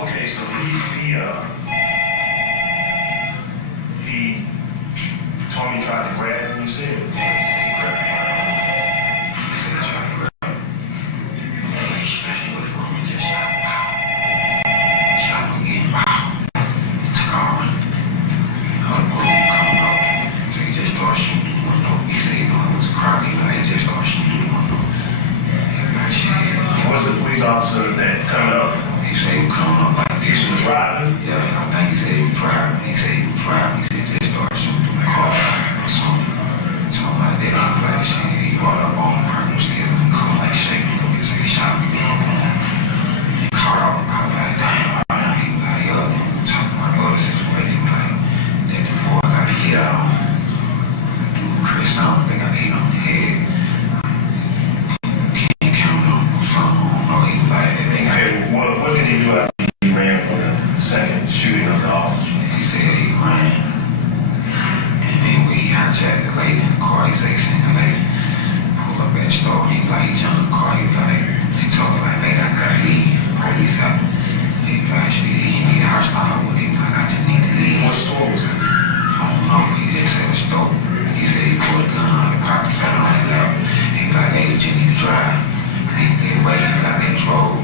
Okay, so he told me he tried to grab him, you said? Yeah, he said he grabbed me. He said he tried to grab me. He snatched away from me, just shot him. Shot him again. Took off running. Another bullet coming up. So he just started shooting the window. He said he knew it was a crowd. He just started shooting the window. Like shit. Was the police officer that coming up? He said he was coming up like this. He was driving? Yeah, I think he said he was driving. He said he just started shooting through the car or something. Something like that. He was like, shit, he brought up on the purple still in the car, like shaking him. He said he shot me down. He caught up. I was like, damn. He was like, yo, talking about the other situation. He was like, that the boy got hit out. Dude, Chris, something, they got hit on the head. Can't count on him. Something. I don't know. He was like, they got Okay, what did he do after he ran for the second shooting of the officer? He said he ran, and then when he hijacked the lady in the car, he said he seen the lady pull up at the store. He was like, he jumped in the car. He was like, he told her like, lady, I gotta leave. Police out. He was like, she didn't get hostile with him. Like, I just need to leave. What store was this? I don't know. He just said a store. He said he pulled a gun out of the pocket, so I don't know. He was like, lady, you need to drive. He was get away. He was like, they drove.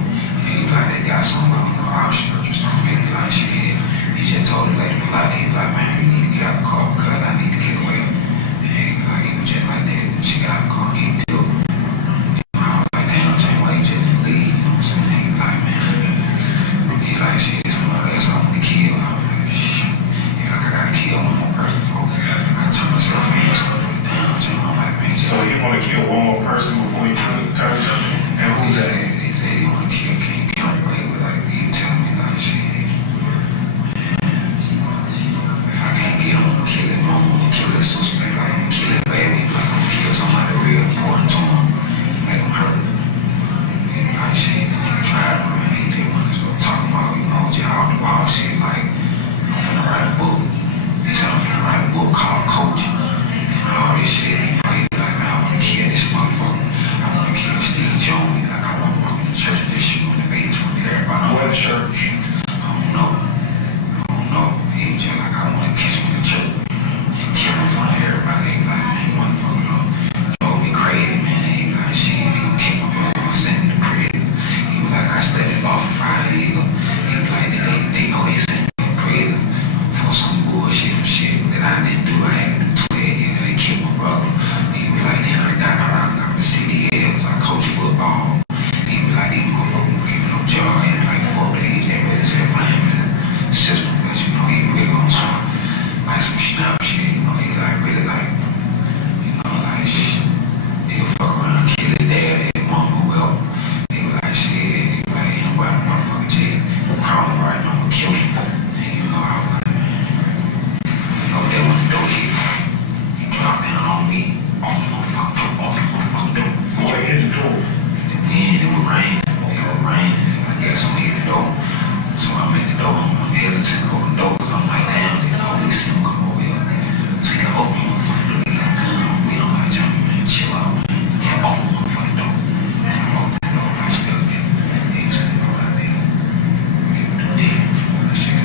And he was like, they got some outskirts or something. He was like, shit. He just told the lady, he was like, man, you need to get out of the car because I need to get away. And he was just like that. When she got out of the car, he took her. I was like, damn, Jane, why you just didn't leave? You know what I'm saying? He was like, man. He like, shit, this mother ass I want to kill. I was like, shit. He like, I gotta kill one more person before I turn myself in. So I was like, damn, Jane, I'm like, man. So you want to kill one more person before you turn? And who's that? He said he want to kill King County, but he was like, he tell me like, shit. If I can't get him, I'm gonna kill his mom, I'm gonna kill his sister, like, I'm gonna kill his baby, like, I'm gonna kill somebody real important to him, make him hurt. He was like, shit, the nigga tried, man, he didn't want to start talking about, you know, just off the wall shit, like, I'm finna write a book. He said, I'm finna write a book called Coach, and all this shit, you know, he was like, man, I wanna kill this motherfucker. I wanna kill Steve Jones, like, I wanna walk in the church with this shit on the face from everybody. What church? I don't know. He was just like, I want to catch him in the church and kill him in front of everybody. He was like, man, motherfucker, drove me crazy, man. He was like, shit, he would kick my brother and send me to prison. He was like, I studied law for 5 years. He was like, they know they sent me to prison for some bullshit and shit that I didn't do. I had to do 12 years. They killed my brother. He was like, then I got out of the city. I coached football. He was like, these motherfuckers were giving no job. He was like, 4 days, they really just playing with the system. Because, you know, he really on some, like some snap shit, you know, he like, really like, you know, like, shit. He'll fuck around, kill his dad, his mom, whoever. He was like, shit, he was like, ain't nobody motherfucking jail. Crawling right now, I'm gonna kill him. And, you know, I was like, man, you know, that when the door hit, he dropped down on me, off the motherfucking door. What hit the door? And it was raining. I guess I'm hit the door. So I'm at the door. I'm hesitant to open the door because I'm like, damn, the police gonna come over here. So he can open the motherfucking door. He got a gun on me. I'm like, Johnny, man, chill out, man. He can open the motherfucking door. So I open the door. I still get it. He was in the door like that. He was doing it. I said,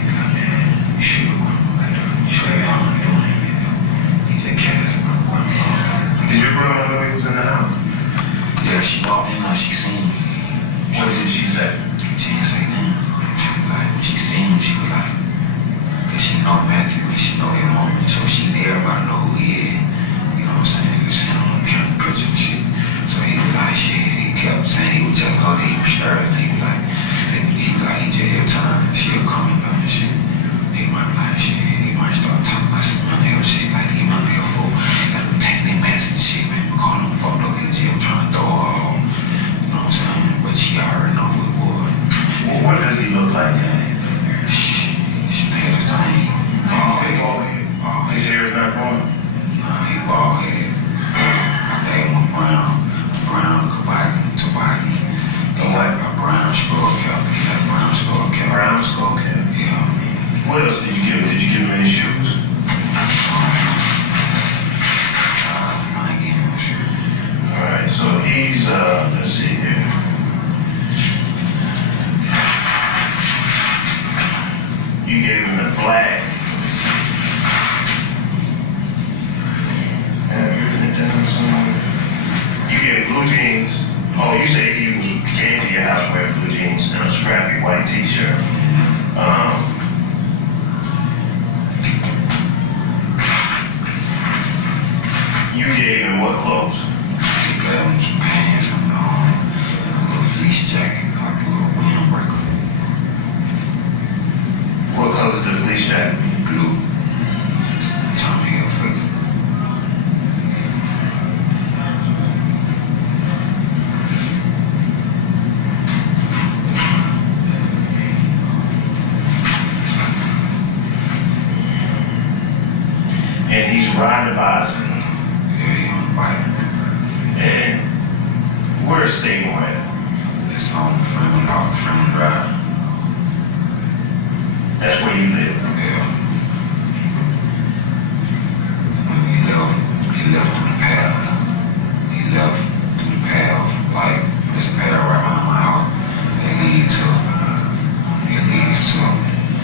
he got, man, you should be going like that. You should be going like doing it. He just kept us about going along. Did your brother know he was in the house? Yeah, she walked in, she seen me. What did she say? She didn't say nothing. She was like, when she seen him, she was like, cause she know Matthew and she know his mom, so she everybody know who he is. You know what I'm saying? He was sitting on the county picture and shit. So he was like, shit, he kept saying, he was telling her that he was stirring. He was like, he just every time she'll come and shit. He might be like, shit, he might start talking like some money or shit, like he money or fool. Like, taking their medicine and shit, man, calling him fucked up in jail, trying to throw her off. You know what I'm saying? But she already know who it was. Well, what does he look like? She had his name. His hair is not growing. get blue jeans. Oh, you say he came to your house wearing blue jeans and a scrappy white t-shirt. You gave him what clothes? He gave him some pants and a little fleece jacket, like a little windbreaker. What color is the fleece jacket? Blue. Tommy Hilfiger. And he's riding a bicycle. Yeah, he on the bike. And where's Seymour at? It's on Fremont Drive. That's where you live. Yeah. When he left on the path. He left through the path. Like, there's a path right behind my house. It leads to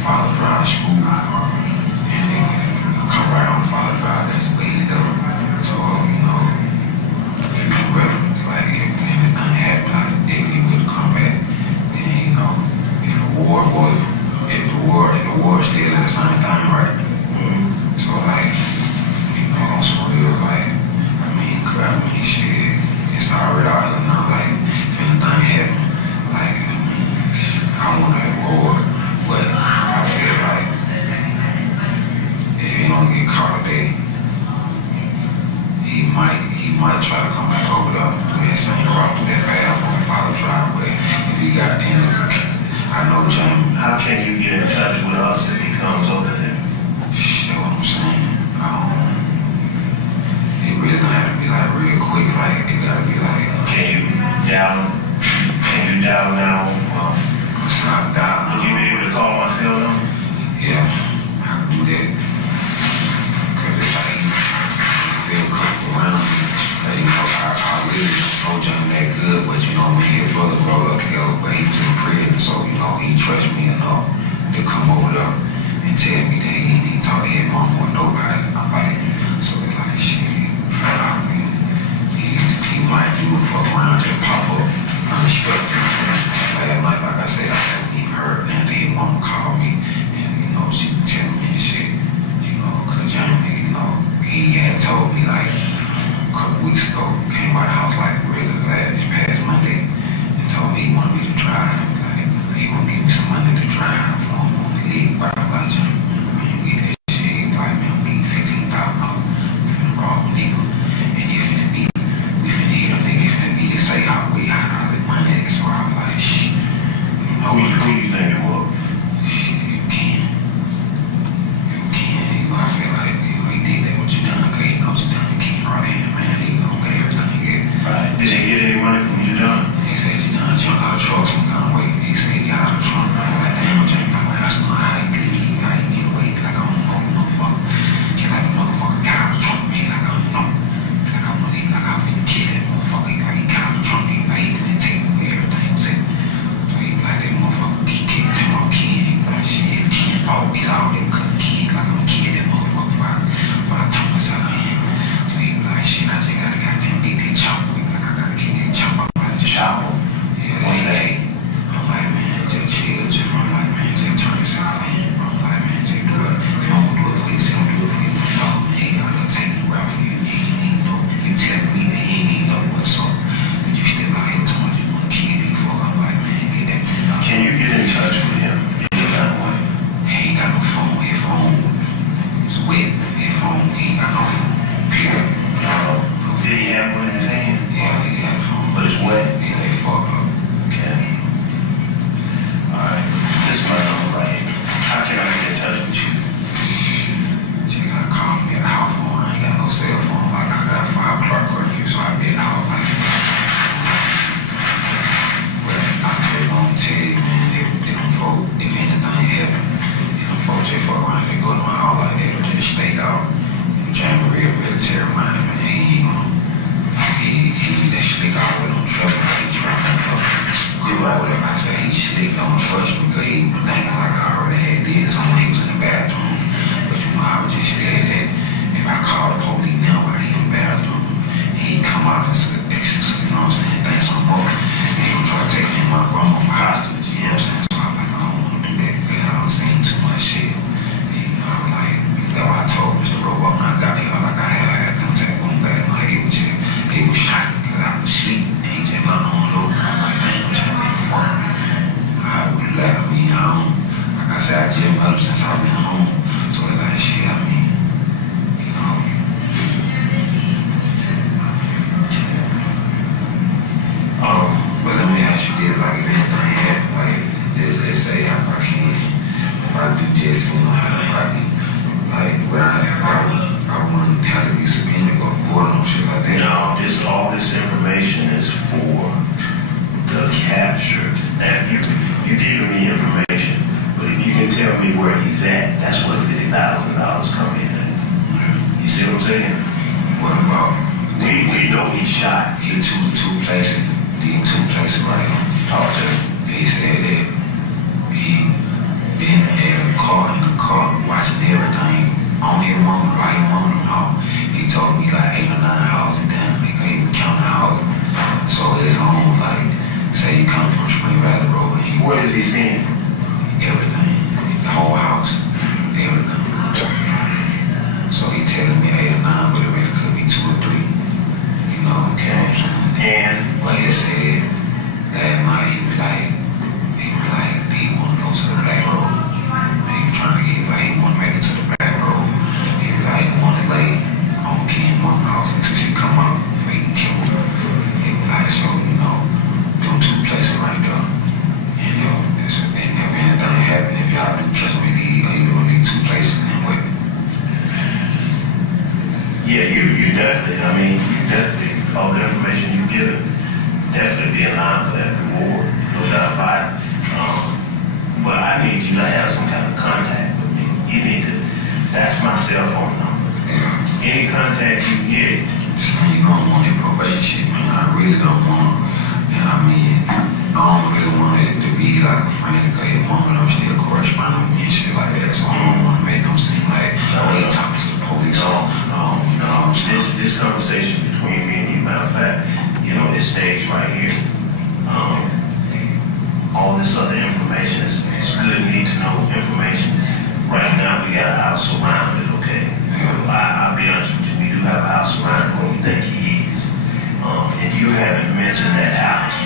Father Drive School. And then come right on Father Drive. That's where he left. So, future reference, like, if anything happened, like, if he would come back, then, if the war is still at the same time, right? So, like, so it was like, shit, it's already out of now, like, if anything happened, like, I want to have war, but I feel like, if he don't get caught today, he might try to come back over there, do that same route, through that path on Father Drive, but if he got in, I know Jamie. How can you get in touch with us if he comes over there? Shit, what I'm saying. It really don't have to be like real quick. Like it gotta be like. Can you dial now? Stop dial. Would you be able to call my cell number? Yeah, I can do that. Cause it's like you feel comfortable around me. Like, I really know Jamie that good, but me and his brother brought up together, but he was in prison, so he trusted me enough to come over there and tell me that he didn't talk to his mom or nobody. So it's like shit. He might do it for around to pop up unexpected. Like I said, I haven't even heard nothing. His mom called me and she was telling me and shit. Cause Jamie, he had told me like a couple weeks ago, came by the house like really this past Monday and told me he wanted me to drive. Like he wanted to give me some money to drive for him on the league. But I was like, Jamie, when you get that shit, he was like, man, we need $15,000. We finna rob a nigga. And he finna be, we finna hit a nigga. He finna be to say how the money is. So I was like, shit. Who do you think it was? Shit, you can. I feel like he did that with Jadon, cause he knows Jadon can't right in, man. He gonna get everything he get. Right. Did he get any money from Jadon? He said Jadon jumped out of the truck some kind of way. He said he got out of the trunk. I was like, damn, Jamie, I'm like, that's not how he did it. How he get away? Like, I don't know, motherfucker. He like a motherfucker got out of the trunk, man. Like, I don't know. Like, I want him, like, I been kill that motherfucker. Like, he got out of the trunk, like, he didn't take away everything was at. So he like, that motherfucker, he kicked him off Ken. Like, shit, Ken always out there because Ken, like, I'm kill that motherfucker for I told myself, man. So he was like, shit, I just gotta goddamn get that chopper. Like, I gotta get that chopper. Chopper? Yeah, what's that? I'm like, man, just chill, Jim. I'm like, man, just turn yourself in. I'm like, man, just do it. If I'm gonna do it for you, say I'm gonna do it for you. No, man, he gotta take the route for you. You ain't even know. You telling me that he ain't even know what's up. And you still out here telling me you wanna kill these folks. I'm like, man, get that $10. Can you get in touch with him any kind of way? He ain't got no phone. His phone is wet. His phone, he ain't got no phone. Period. Did he have one in his hand? Yeah, he had a phone. But it's wet? Yeah, he fucked up. Okay. Alright. This is my number right here. How can I get in touch with you? You gotta call me at the house phone. I ain't got no cell phone. Like, I got a 5 o'clock curfew, so I be at the house. Like, but I just gonna tell you, man, if them folk, if anything happen, if them folks just fuck around, they go to my house like that, or just stay out. Jamie real military minded, man. He just stick out with them trouble. civilian. What about? We know he shot. He two places. He two places right now. Talk to him. He said that he been in the car, watching everything. On his mama, right mama house. He told me like 8 or 9 houses down. He can't even count the houses. So his home, like, say you come from Spring Valley Road. What is he seeing? Everything. The whole house. Everything. So he telling me 8 or 9, but it really could be 2 or 3. You know, Okay. And like I said, last night he was like, he want to go to the black road. He was trying to get, like, he want to make it to the black road. He was like, want to lay on Ken Mama's house until she come up so he can kill her. He was like, so, you know, them 2 places right there. You know, and if anything happen, if y'all do catch me, you know, these 2 places and what? yeah, you definitely, I mean, you definitely, all the information you give it, definitely be in line for that reward, no doubt about it. But I need you to have some kind of contact with me. You need to, that's my cell phone number. Yeah. Any contact you get. So you don't want that probation shit, man. I really don't want it. And I mean, I don't really want it to be like a friend because your mama knows she'll correspond with me and shit like that. So I don't want to make no seem like, oh, he talking to the police. No. This conversation between me and you, matter of fact, you know, this stage right here, all this other information is good need to know information. Right now we got a house surrounded, okay? I'll be honest with you, we do have a house surrounded where we think he is. And you haven't mentioned that house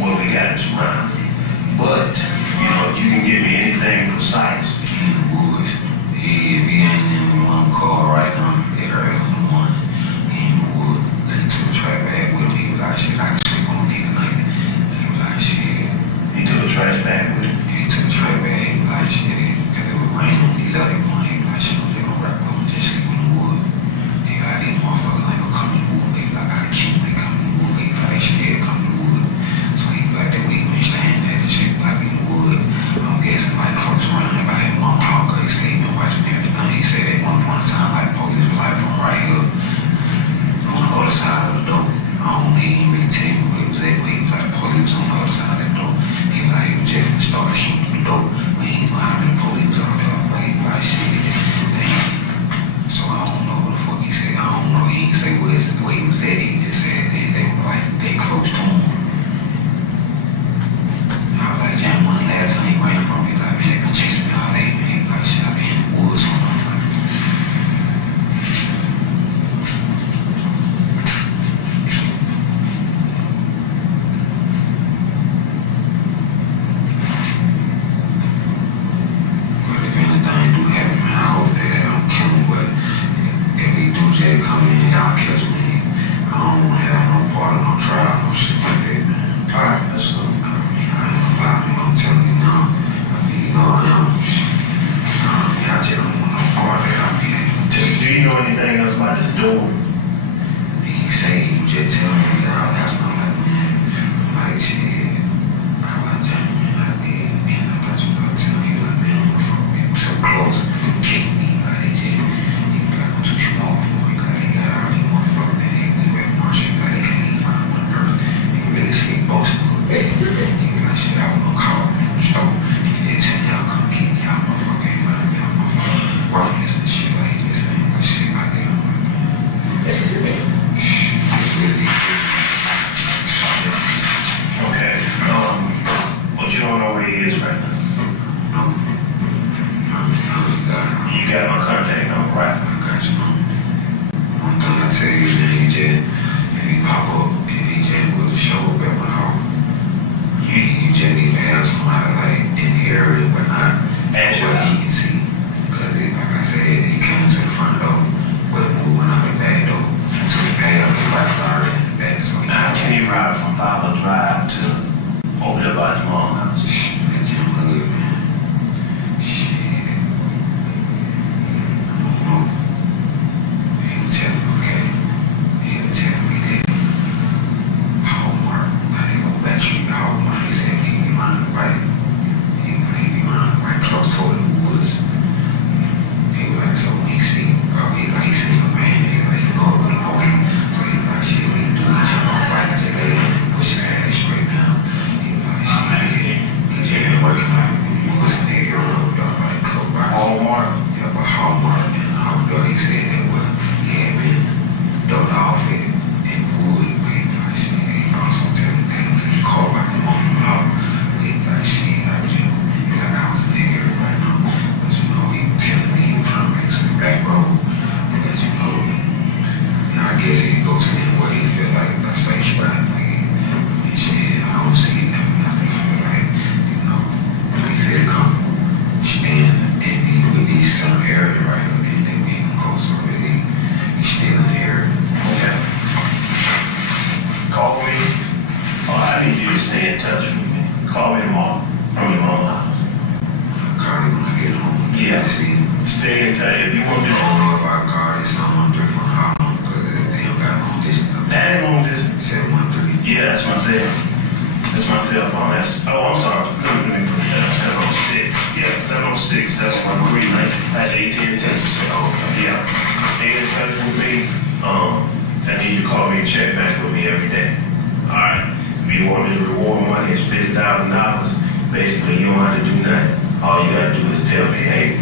where we got it surrounded. But, you know, you can give me anything precise. He would. If he ain't in the one car right now, they early in the morning, he would. Then he took a trash bag with him. He was like, shit, I can sleep on me tonight. He was like, shit. He took a trash bag with him. He took a trash bag. He was like, shit, because it was raining. He left it one. He was like, shit, they gonna wrap up and just sleep in the wood. He like, these motherfuckers ain't gonna come in the wood. He like, I keep them, they come in the wood. He like, they scared to come in the wood. So he like, that way he been staying there and shit like in the wood. I'm guessing like close around him by his mama house because he said he been watching everything. He said at one point in time, like police was like from right here on the other side of the door. He didn't really tell me where he was at, but he was like, police was on the other side of the door. He was like, he was just started shooting the door. But he didn't know how many police was out there. But he was like, shit, damn. So I don't know what the fuck he said. I don't know. He didn't say where he was at. He just said they were like, they close to him. I was like, damn, when the last time he ran from me, like, man, they been chasing me all day, man. He was like, shit, I be in the woods on my phone. But if anything do happen, man, I hope that I don't kill him, but if he do say come in, y'all catch me. I don't want to have no part of no trial, no shit like that, man. All right, that's cool. I'm telling you now. I mean, you know, I just don't want no part of that. I'll be able to tell you. Do you know anything else about this door? He say, you just tell me, that's not like, man, like, shit. I was like, damn, man, I did, man, I got you, I'm telling you, like, man, I'm gonna fuck with people so close, kicking me, like, they just, you got them too small for me, because they got all these motherfuckers that they live at Marshall, like, they can't even find one person. You can really see both of them. Shit, I was gonna call him from the store. He just tell y'all come get me. Y'all motherfucker ain't find me. Y'all motherfucker roughness and shit. Like, he just saying that shit like that. I'm like, man. It's really Okay. cell phone. That's, oh, I'm sorry. Let me put that up. 706. Yeah, 706 713 That's AT&T. Yeah. Stay in touch with me. I need you to call me and check back with me every day. All right. If you want me to reward money, it's $50,000. Basically, you don't have to do nothing. All you gotta do is tell me, hey,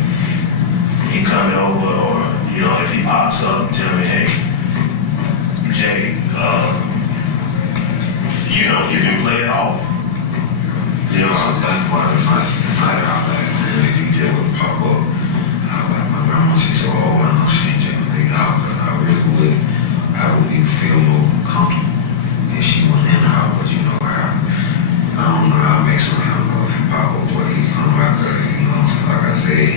he coming over, or you know, if he pops up, tell me, hey, Jay, you know, you can play it off. You know, that's why the night out there, man, if you Jay would pop up, I'm like, my grandma, she's so old, I know she ain't taking things out, but I wouldn't even feel more comfortable if she went in and out, but you know, I don't know how it makes her feel, but if you pop up, boy, you come back, you know, so like I said,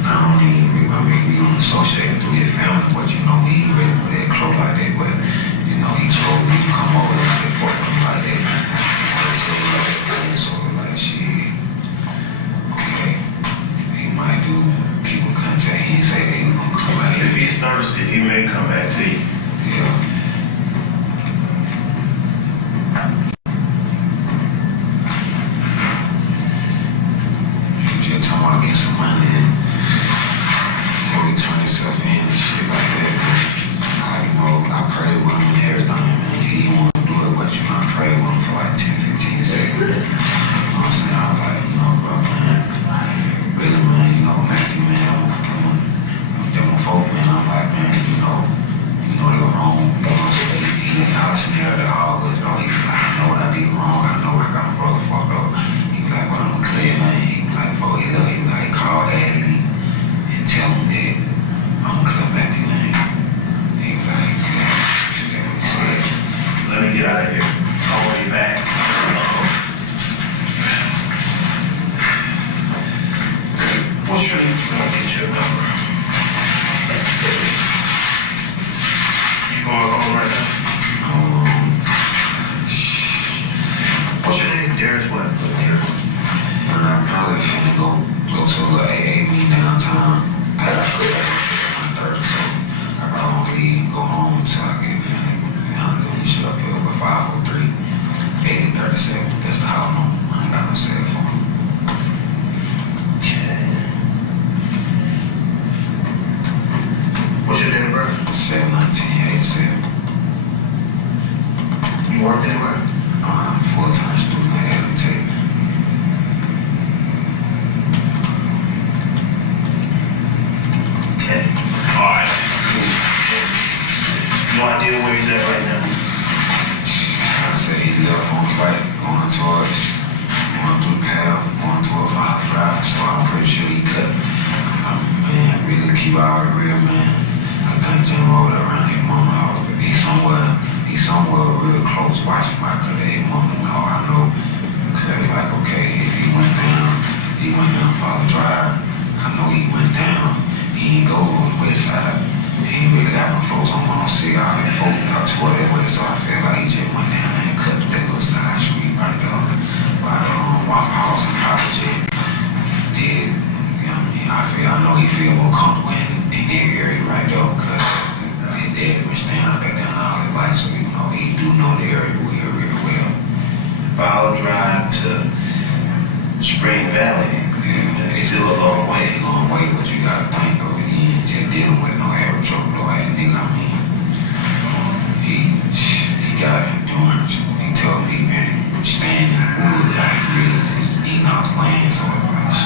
I mean, we don't associate through his family, but you know, he ain't really put that close like that, but you know, he told me to come over there and report him like that. So like, shit, okay, he might do people contact, he ain't say they was gonna come back. If he's thirsty, he may come back to you. Yeah. Just talking about getting some money and before he turn himself in and shit like that, man. You know, I prayed with him and everything, man. He didn't want to do it, but you know, I prayed with him for like 10, 15 seconds. You know what I'm saying? I was like, you know, bro, man, really, man, you know, Matthew, man, them folk, man, I'm like, man, you know, they were wrong. You know what I'm saying? He didn't listen here to all this, though. He was like, I know what I did wrong. I know I got my brother fucked up. He was like, but I'm clear, man. He was like, bro, he was like, call Adley and tell him that I'm gonna come back to you, man. He was like, yeah, that's what he said. Let me get out of here. I'll be back. What's your name? I'll get your number. You going home right now? What's your name? Darius what? I'm probably finna go to a AA meeting downtown. I got to go back at 1:30, so I probably won't leave, go home until I get finished. I'm doing this shit up here, but 503, 8037, that's the house number. I ain't got no cell phone. Okay. What's your name, bro? 71987. You work anywhere? I'm a full-time student at Adley. Okay. Alright. No idea where he's at right now. I say he left on the fight, going through the path, going toward Fire Drive, so I'm pretty sure he cut. Man, really keep our real, man. I think Jim rolled around his mama house, but he's somewhere real close watching my cut at his mama house. I know, cause like, okay, if he went down Fire Drive, I know he went down. He ain't go on the west side. He ain't really got no folks on my see all his folks out toward that way, so I feel like he just went down there and cut that little side street right there by the Waffle House and probably just did, you know what I mean? I know he feel more comfortable in that area right there because his daddy been staying out there down all his life, so you know, he do know the area really well. Fowler Drive to Spring Valley. Yeah, It's still a long way. It's a long way, but you gotta think though, he ain't just dealing with no average no ass nigga. I mean, he got endurance. He told me, man, staying in the woods, like really just eating out the land, so it was,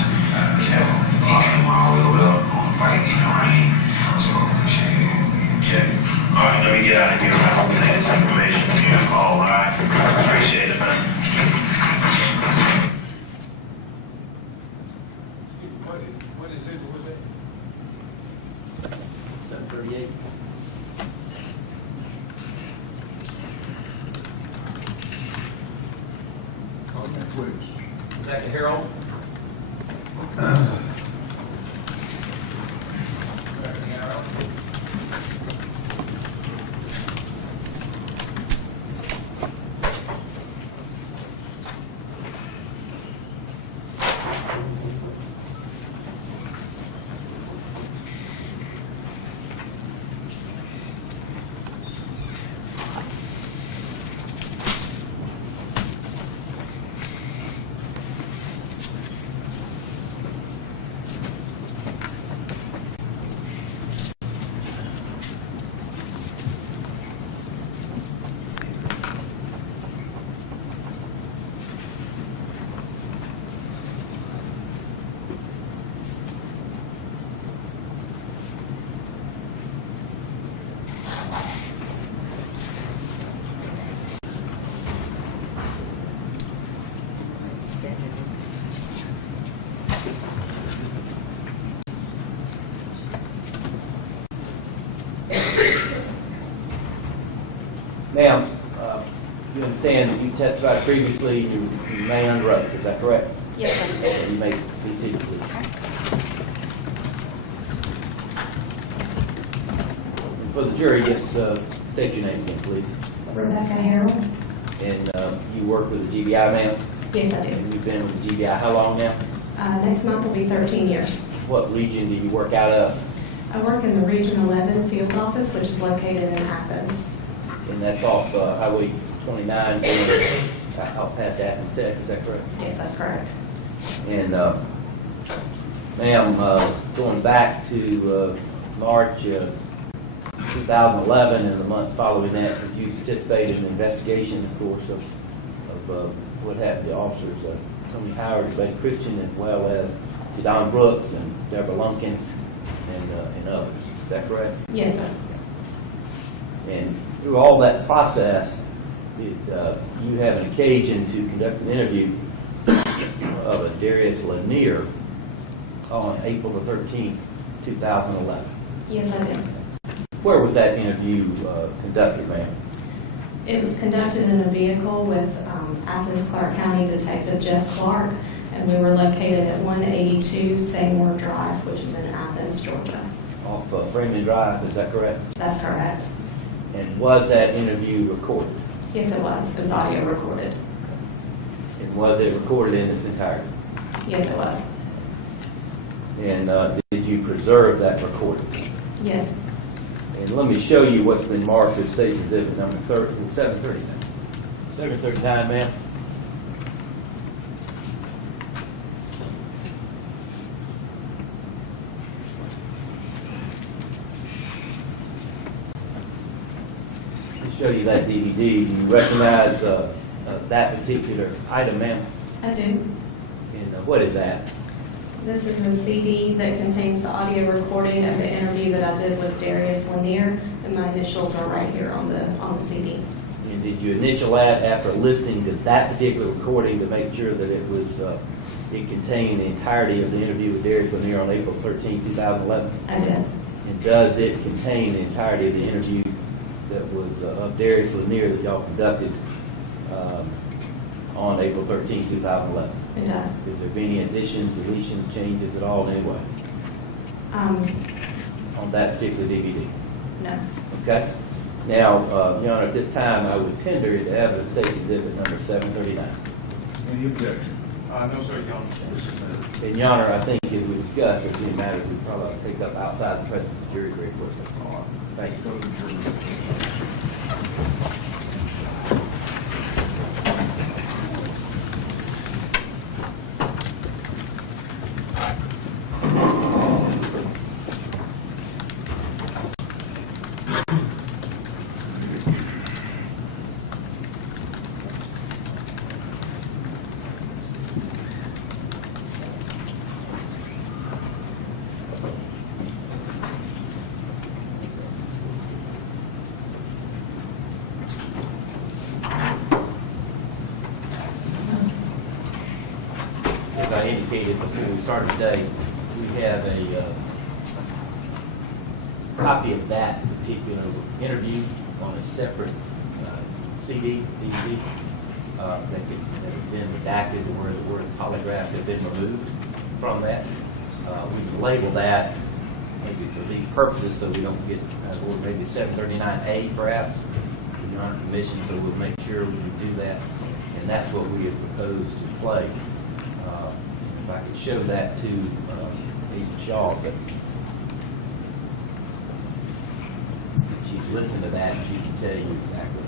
you know, he came all the way over there on the bike in the rain, so shit. Okay. Alright, let me get out of here. I'm gonna get some information from you. Alright. Appreciate it, man. What is it with it? 738. On the Twitch. Is that the Herald? Ma'am, you understand that you testified previously, you remain under oath, is that correct? Yes, sir. You may be seated, please. For the jury, just state your name again, please. Rebecca Harrell? And you work with the GBI, ma'am? Yes, I do. And you've been with the GBI how long now? Next month will be 13 years. What region do you work out of? I work in the Region 11 field office, which is located in Athens. And that's off Highway 29, going out past Athens Tech, is that correct? Yes, that's correct. And ma'am, going back to March 2011 and the months following that, you participated in an investigation, of course, of what happened to officers Tony Howard, Betty Christian, as well as to Don Brooks and Deborah Lumpkin and others. Is that correct? Yes, sir. And through all that process, you have an occasion to conduct an interview of a Darius Lanier on April the 13th, 2011. Yes, I did. Where was that interview conducted, ma'am? It was conducted in a vehicle with Athens Clark County Detective Jeff Clark, and we were located at 182 Seymour Drive, which is in Athens, Georgia. Off Freeman Drive, is that correct? That's correct. And was that interview recorded? Yes, it was. It was audio recorded. And was it recorded in its entirety? Yes, it was. And did you preserve that recording? Yes. And let me show you what's been marked as State's Exhibit number 739. 739, ma'am. Let me show you that DVD. Do you recognize that particular item, ma'am? I do. And what is that? This is a CD that contains the audio recording of the interview that I did with Darius Lanier, and my initials are right here on the CD. And did you initial that after listening to that particular recording to make sure that it was it contained the entirety of the interview with Darius Lanier on April 13, 2011? I did. And does it contain the entirety of the interview that was of Darius Lanier that y'all conducted on April 13, 2011? It does. Is there any additions, deletions, changes at all in any way on that particular DVD? No. Okay. Now, Your Honor, at this time, I would tender the evidence State Exhibit number 739. Any objection? No, sir, Your Honor. This is And Your Honor, I think as we discussed, if any matters we probably ought to take up outside the presence of the jury very quickly. Thank you. Go to the jury. As I indicated before we started today, we have a copy of that particular interview on a separate CD, DVD, that has been redacted where the word polygraph has been removed from that. We can label that maybe for these purposes so we don't get, or maybe 739A perhaps, with Your Honor's permission, so we'll make sure we can do that. And that's what we have proposed to play. If I could show that to Agent Shaw, but she's listening to that and she can tell you exactly.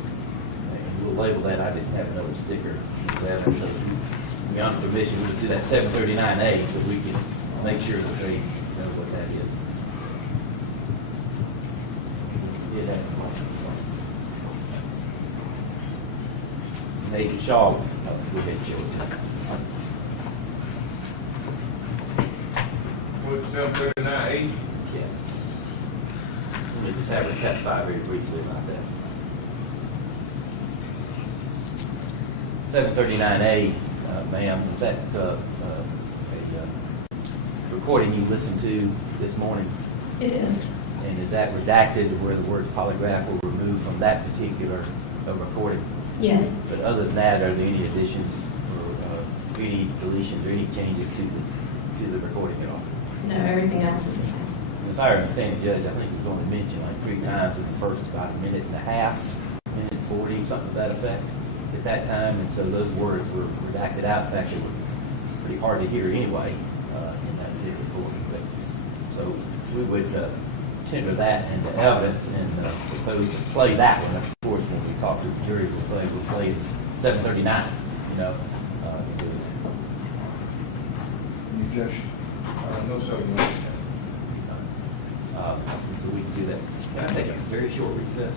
And we'll label that. I didn't have another sticker. So we on permission, we'll do that 739A so we can make sure that they know what that is. Yeah, that. Agent Shaw, go ahead and show it to you. with 739A. Yeah. Let me just have her testify very briefly about that. 739A, ma'am, is that a recording you listened to this morning? It is. And is that redacted where the word polygraph will remove from that particular a recording. Yes. But other than that, are there any additions or any deletions or any changes to the recording at all? No, everything else is the same. As I understand it, Judge, I think it was only mentioned like 3 times in the first about a minute and a half, minute 40, something to that effect at that time. And so those words were redacted out. In fact, they were pretty hard to hear anyway in that video recording. But, so we would tender that into evidence and propose to play that one. Of course, when we talk to the jury, we'll say we'll play 739, you know. Any objection? No, sir, Your Honor. So we can do that. Can I take a very short recess?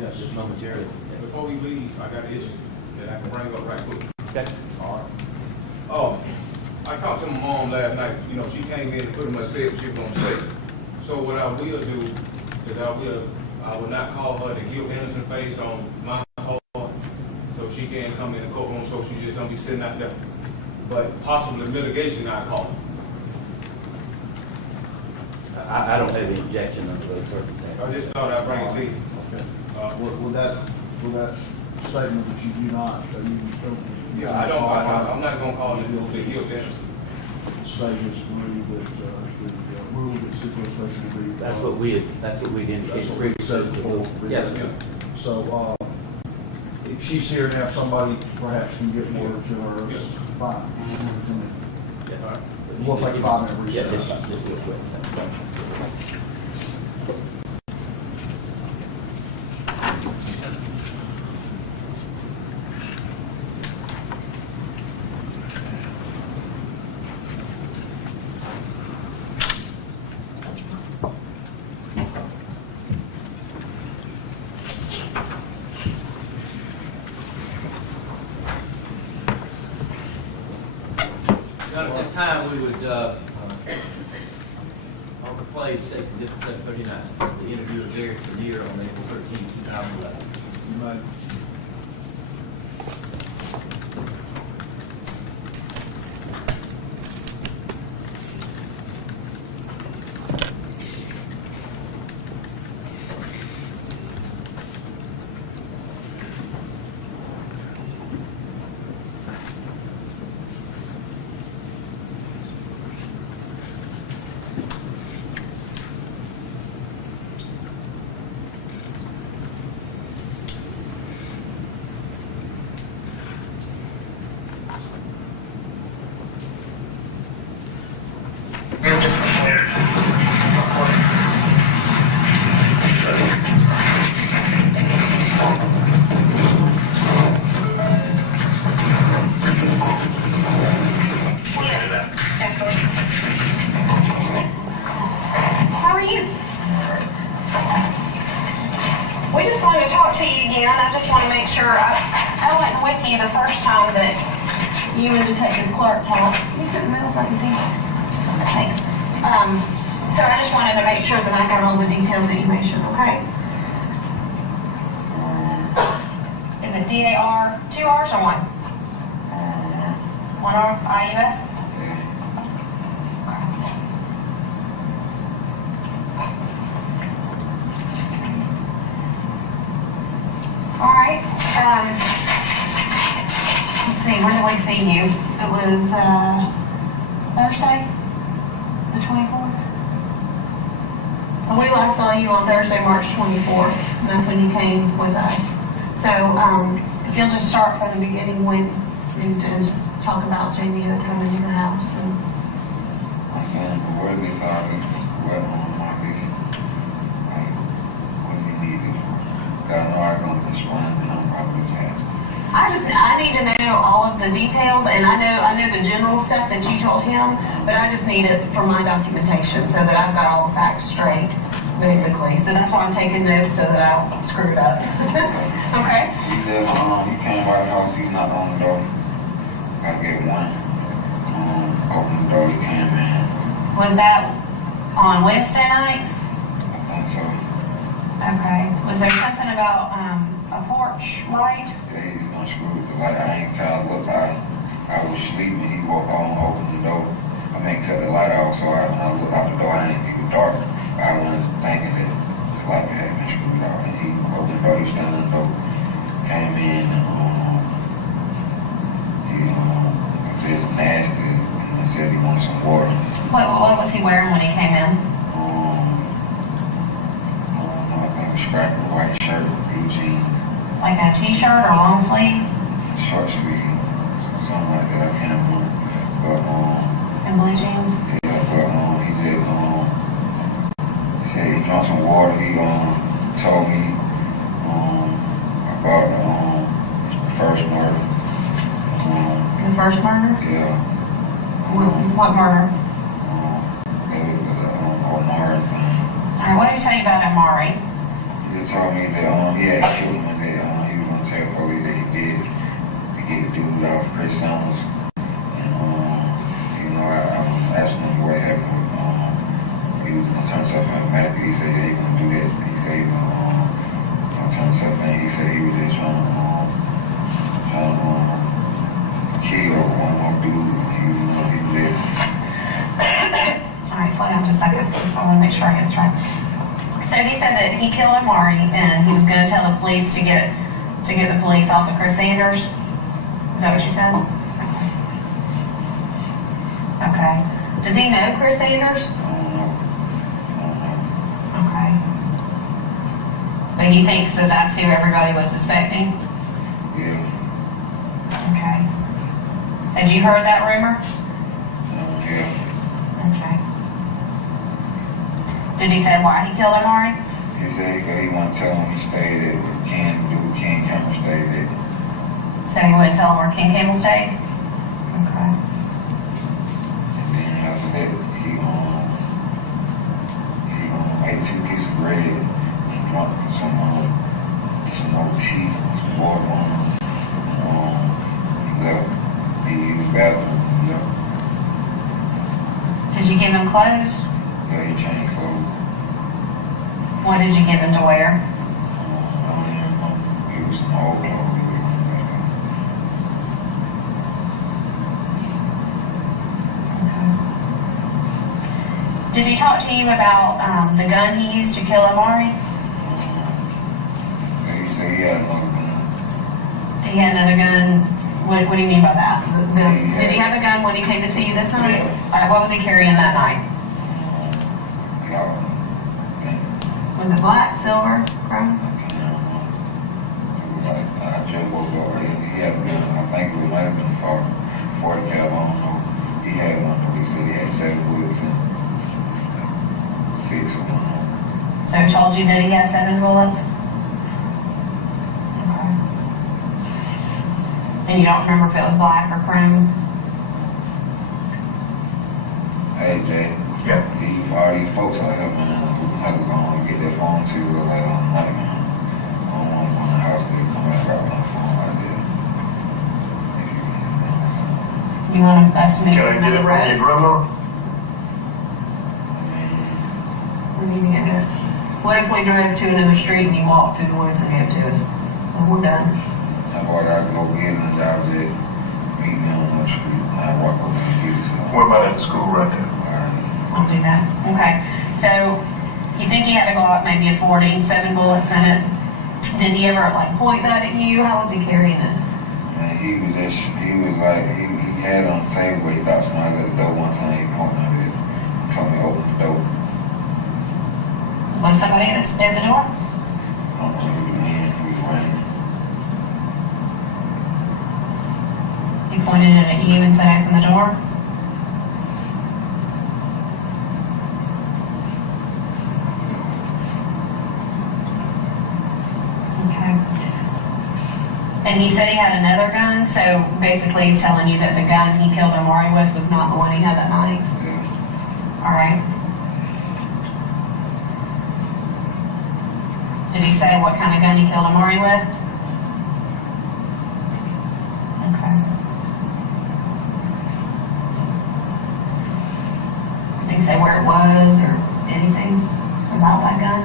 Yes. Just momentarily. Yes. Before we leave, I got an issue that I can bring up right quick. Okay. All right. Oh, I talked to my mom last night. You know, she came in and pretty much said what she was gonna say. So what I will do is I will not call her the guilt innocent face on my part, so she can't come in the courtroom, so she just gonna be sitting out there. But possibly mitigation, I call her. I don't have any objection under those circumstances. I just thought I'd bring it to you. Okay. With that statement that you do not, Yeah, I'm not gonna call it the guilt innocent. Statements agree that the rule that sequestration will be. That's what we indicated. That's what we said before. Yes. So, if she's here now, somebody perhaps can get more to her, it's fine. Yeah. We'll take a 5-minute Yeah, recess. just real quick. That's fine. At this time, we would on the play station, District 739, the interview of Derek Senior on April 13, 2011. You may. How are you? We just wanted to talk to you again. I just want to make sure I wasn't with you the first time that you and Detective Clark talked. Can you sit in the middle so I can see? Thanks. So I just wanted to make sure that I got all the details that you mentioned, okay? Is it DAR, 2 R's or 1? 1 R, IUS? All right. Let's see, when did we see you? It was Thursday, the 24th. So we last saw you on Thursday, March 24th, and that's when you came with us. So if you'll just start from the beginning and just talk about Jamie Hood coming to your house. And I'm saying, but what is all this wet on my this? Like, what do you need it for? I know I'm going to respond, and I'm probably just I need to know all of the details, and I know the general stuff that you told him, but I just need it for my documentation so that I've got all the facts straight, basically. So that's why I'm taking notes so that I don't screw it up. Okay? He live, he came by the house, he's not on the door. I get one. Open the door, he came in. Was that on Wednesday night? I think so. Okay. Was there something about a porch light? Yeah, he unscrewed the light. I ain't kind of look. I was sleeping. He woke on, opened the door. I mean, cut the light off, so when I looked out the door, I didn't think it was dark. I wasn't thinking that the light had been screwed off. And he opened the door, he was standing in the door. wanted some water. What was he wearing when he came in? I think a scrappy white shirt, blue jeans, Like a t-shirt or long sleeve short sleeve, something like that. I can't remember. But and blue jeans? yeah, but he did. He said he drank some water. He told me about the first murder. The first murder? Yeah. What murder? It was the Omari thing. All right, what did he tell you about Amari? He told me that he had killed him and that he was gonna tell police that he did to get the dude off Chris Summers. And I asked him what happened with he was gonna turn himself in Matthew. He said he was gonna do that. He said he was gonna turn himself in. He said he was just trying to kill one more dude. He was dead. All right, slow down just a second. I want to make sure I get this right. So he said that he killed Amari and he was going to tell the police to get the police off of Chris Sanders. Is that what you said? Okay. Does he know Chris Sanders? Okay. But he thinks that that's who everybody was suspecting? Yeah. Okay. Had you heard that rumor? Yeah. Okay. Did he say why he killed Amari? He said he wanted to tell him he stayed at King Campbell stayed at. So he wouldn't tell him where King Cable stayed? Okay. And then after that, he ate 2 pieces of bread and drunk some more tea, some water on him. He left. He used the bathroom and left. Did you give him clothes? Yeah, he changed clothes. What did you give him to wear? I don't even know. It was some old clothes. Did he talk to you about the gun he used to kill Amari? He said he had another gun. He had another gun. What do you mean by that? Did he have a gun when he came to see you this night? Yeah. All right, what was he carrying that night? Was it black, silver, chrome? I just woke up. He had a gun. I think it might have been 40 cal. I don't know. He had one. He said he had 7 bullets and 6 of them. So he told you that he had 7 bullets? Okay. And you don't remember if it was black or chrome? Hey, Jay. Yep. All these folks out here, man, I have to go and get their phone to you later on tonight, man. I don't want to go in the house and they come back out with my phone like that. If you You want us to make Can I get it another from your road? grandma? We need to get it. What if we drove to another street and you walked through the woods and gave it to us? And we're done. I thought I'd go get it and I was just meet me on one street and I walk over and get it to them. What about at the school right there? I'll do that. Okay. So you think he had a Glock, maybe a 40, 7 bullets in it. Did he ever like point that at you? How was he carrying it? Man, he was like, he had it on the table, but he thought somebody was at the door one time. He pointed at it, told me to open the door. Was somebody at the door? I don't know, he was in, he was running. He pointed it at you and said, open the door? Okay. And he said he had another gun, so basically he's telling you that the gun he killed Amari with was not the one he had that night? Yeah. All right. Did he say what kind of gun he killed Amari with? Okay. Did he say where it was or anything about that gun?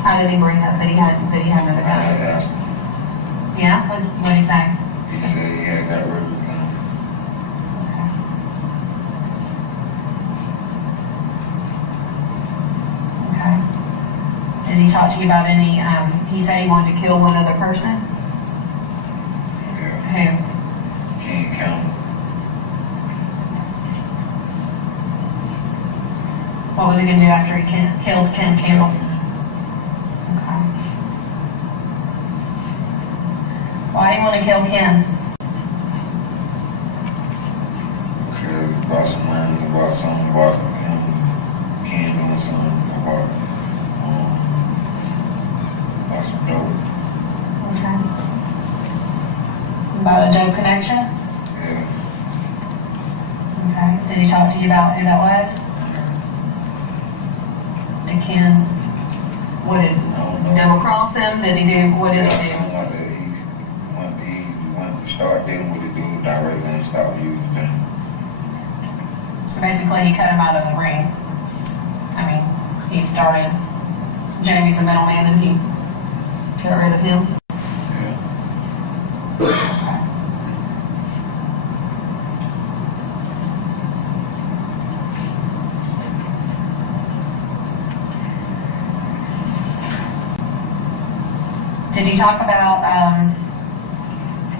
How did he bring up that he had another I gun? had asked him. Yeah? What did he say? He said he had got rid of the gun. Okay. Did he talk to you about any, he said he wanted to kill one other person? Yeah. Who? King County. was he gonna do after he killed Ken Campbell? Okay. Why do you want to kill Ken? Because about some money, about something, about him, Ken doing something, about some dope. Okay. About a dope connection? Yeah. Okay. Did he talk to you about who that was? Did Ken, what did, double cross him? Did he do, what did he do? Something like that. He went to start dealing with the dude directly and stopped using him. So basically he cut him out of the ring. I mean, he started, Jamie's the middleman and he got rid of him. Did he talk about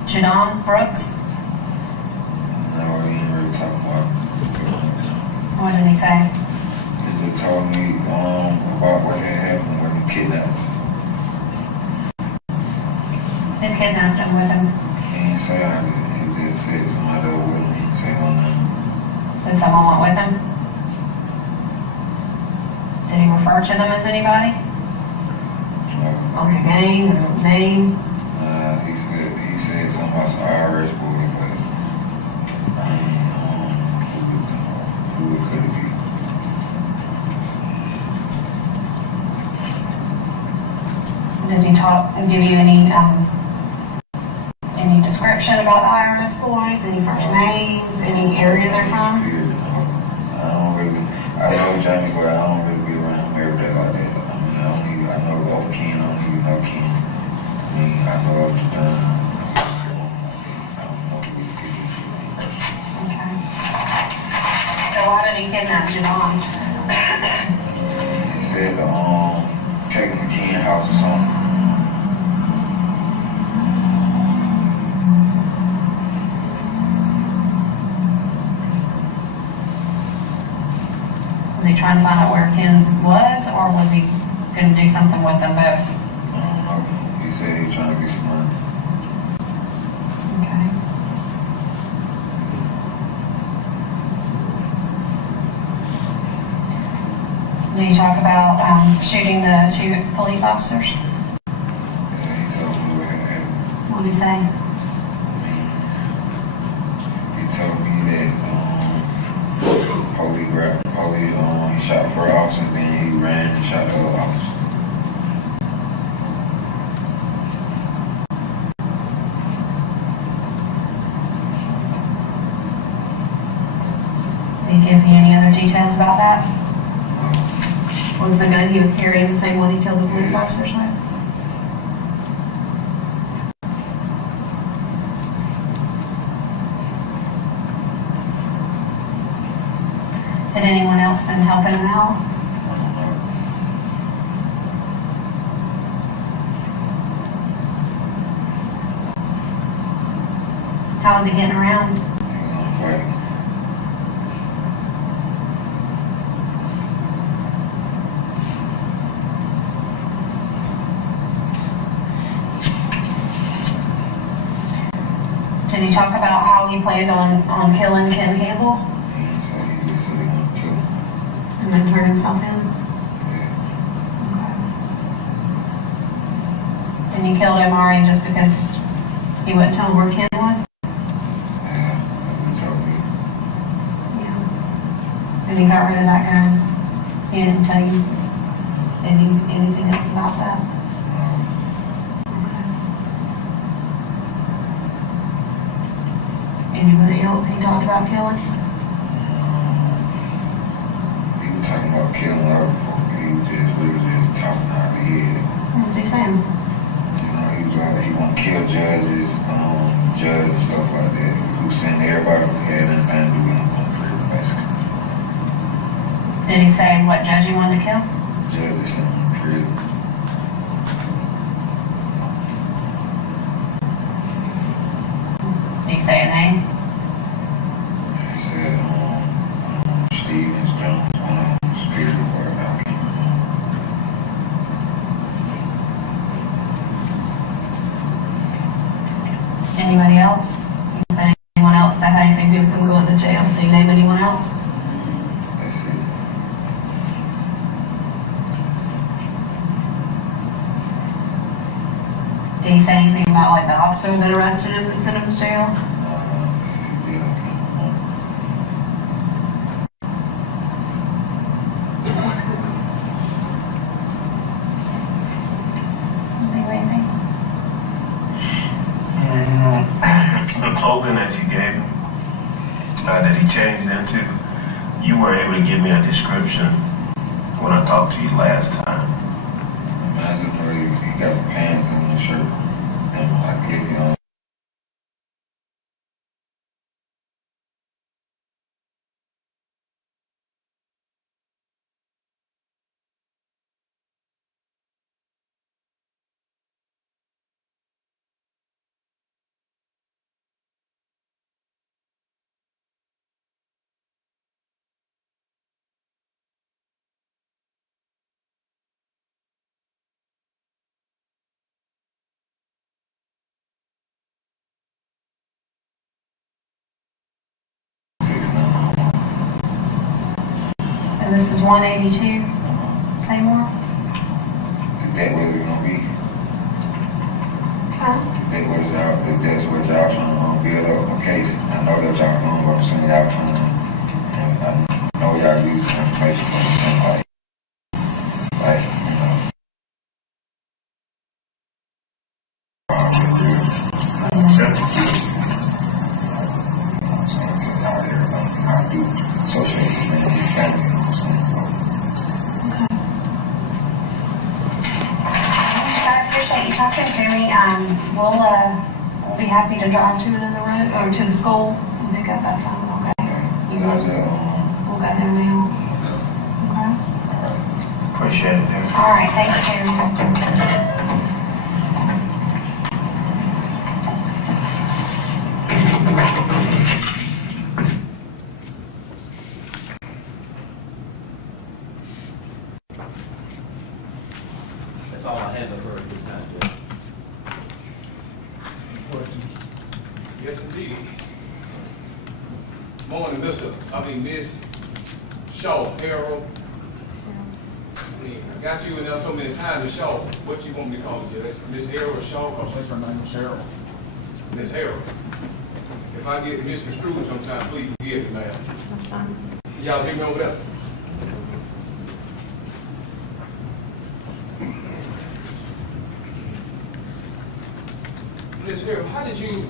Jadon Brooks? No, he didn't really talk about it. What did he say? He just told me about what had happened when he kidnapped him. Who kidnapped him with him? He didn't say I did. He just said somebody over with him. He didn't say no name. Said someone went with him? Did he refer to them as anybody? Like a gang or name? He said something about some IRS boy, but I ain't who it could be. Did he talk and give you any description about the IRS boys? Any first names? Any area they're from? I know Jamie, but I don't really be around him every day like that. I mean, I know of Ken, I don't even know Ken. I mean, I know of John. I don't know who he is. Okay. So why did he kidnap Jadon? He said take him to Ken's house or something. Was he trying to find out where Ken was, or was he going to do something with them both? I don't know. He said he was trying to get some money. Okay. Did he talk about shooting the 2 police officers? Yeah, he told me what had happened. What did he say? He told me that he shot the first officer, then he ran and shot the other officer. Did he give you any other details about that? Was the gun he was carrying the same one he killed the police officers with? Had anyone else been helping him out? I don't know. How was he getting around? He was on the fight. Did he talk about how he planned on killing Ken Campbell He didn't say, he just said he wanted to kill him. and then turn himself in? Yeah. And you killed Omari just because he wouldn't tell him where Ken was? Yeah, that's what he told me. Yeah. And he got rid of that gun. He didn't tell you anything else about that? Anybody else he talked about killing? He was talking about killing other folk. He was just talking out the head. What was he saying? You know, he was like, he want to kill judges, judges and stuff like that. Who sent everybody who had anything to do with him on prison, basically. Did he say what judge he wanted to kill? Judges sent him to prison. Did he say a name? He said, Stevens, Jones, one of them, Spirit, Anybody else? You say anyone else that had anything to do with them going to jail? Do you name anyone else? That's it. Did he say anything about like the officer that arrested him that sent him to jail? Anything? The clothing that you gave him, that he changed into, you were able to give me a description when I talked to you last time. I just know he got some pants and a shirt, and I gave you on. And this is 182, Seymour? If that what it's gonna be, Huh? if that's what y'all trying to build up a case, I know that y'all doing what I'm saying, y'all trying to, and I know y'all using information from the same like, you know. I do associate with the family, you know what I'm saying, so. I appreciate you talking to me. We'll be happy to drive to another road, or to the school and pick up that phone, okay? You will. We'll go there now. Okay? Appreciate it, Derek. All right, thanks, Terry. That's all I have of her at this time, Judge. Questions? Yes, indeed. Morning, Miss Shaw, Harold. I mean, I got you in there so many times, Miss Shaw. What you want me to call you, Judge? Miss Harold Shaw? I think her name is Cheryl. Miss Harold. If I get misconstrued sometime, please forgive me, ma'am. That's fine. Y'all hear me over there? Miss Harold, how did you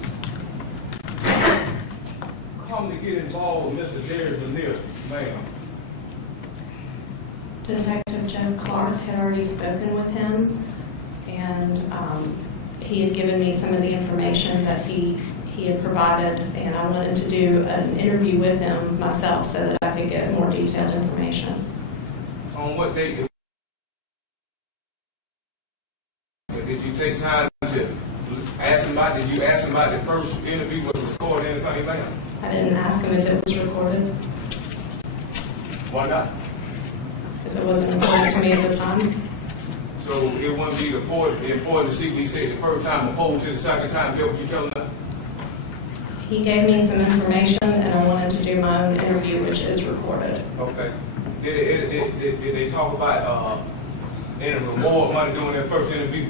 come to get involved with Mr. Darius Lanier, ma'am? Detective Jeff Clark had already spoken with him, and he had given me some of the information that he had provided, and I wanted to do an interview with him myself so that I could get more detailed information. On what date did you take time to ask him about, did you ask him about the first interview, was it recorded, anything, ma'am? I didn't ask him if it was recorded, Why not? because it wasn't important to me at the time. So it wouldn't be important to see what he said the first time opposed to the second time, is that what you telling us? He gave me some information, and I wanted to do my own interview, which is recorded. Okay. Did they talk about any reward money during that first interview?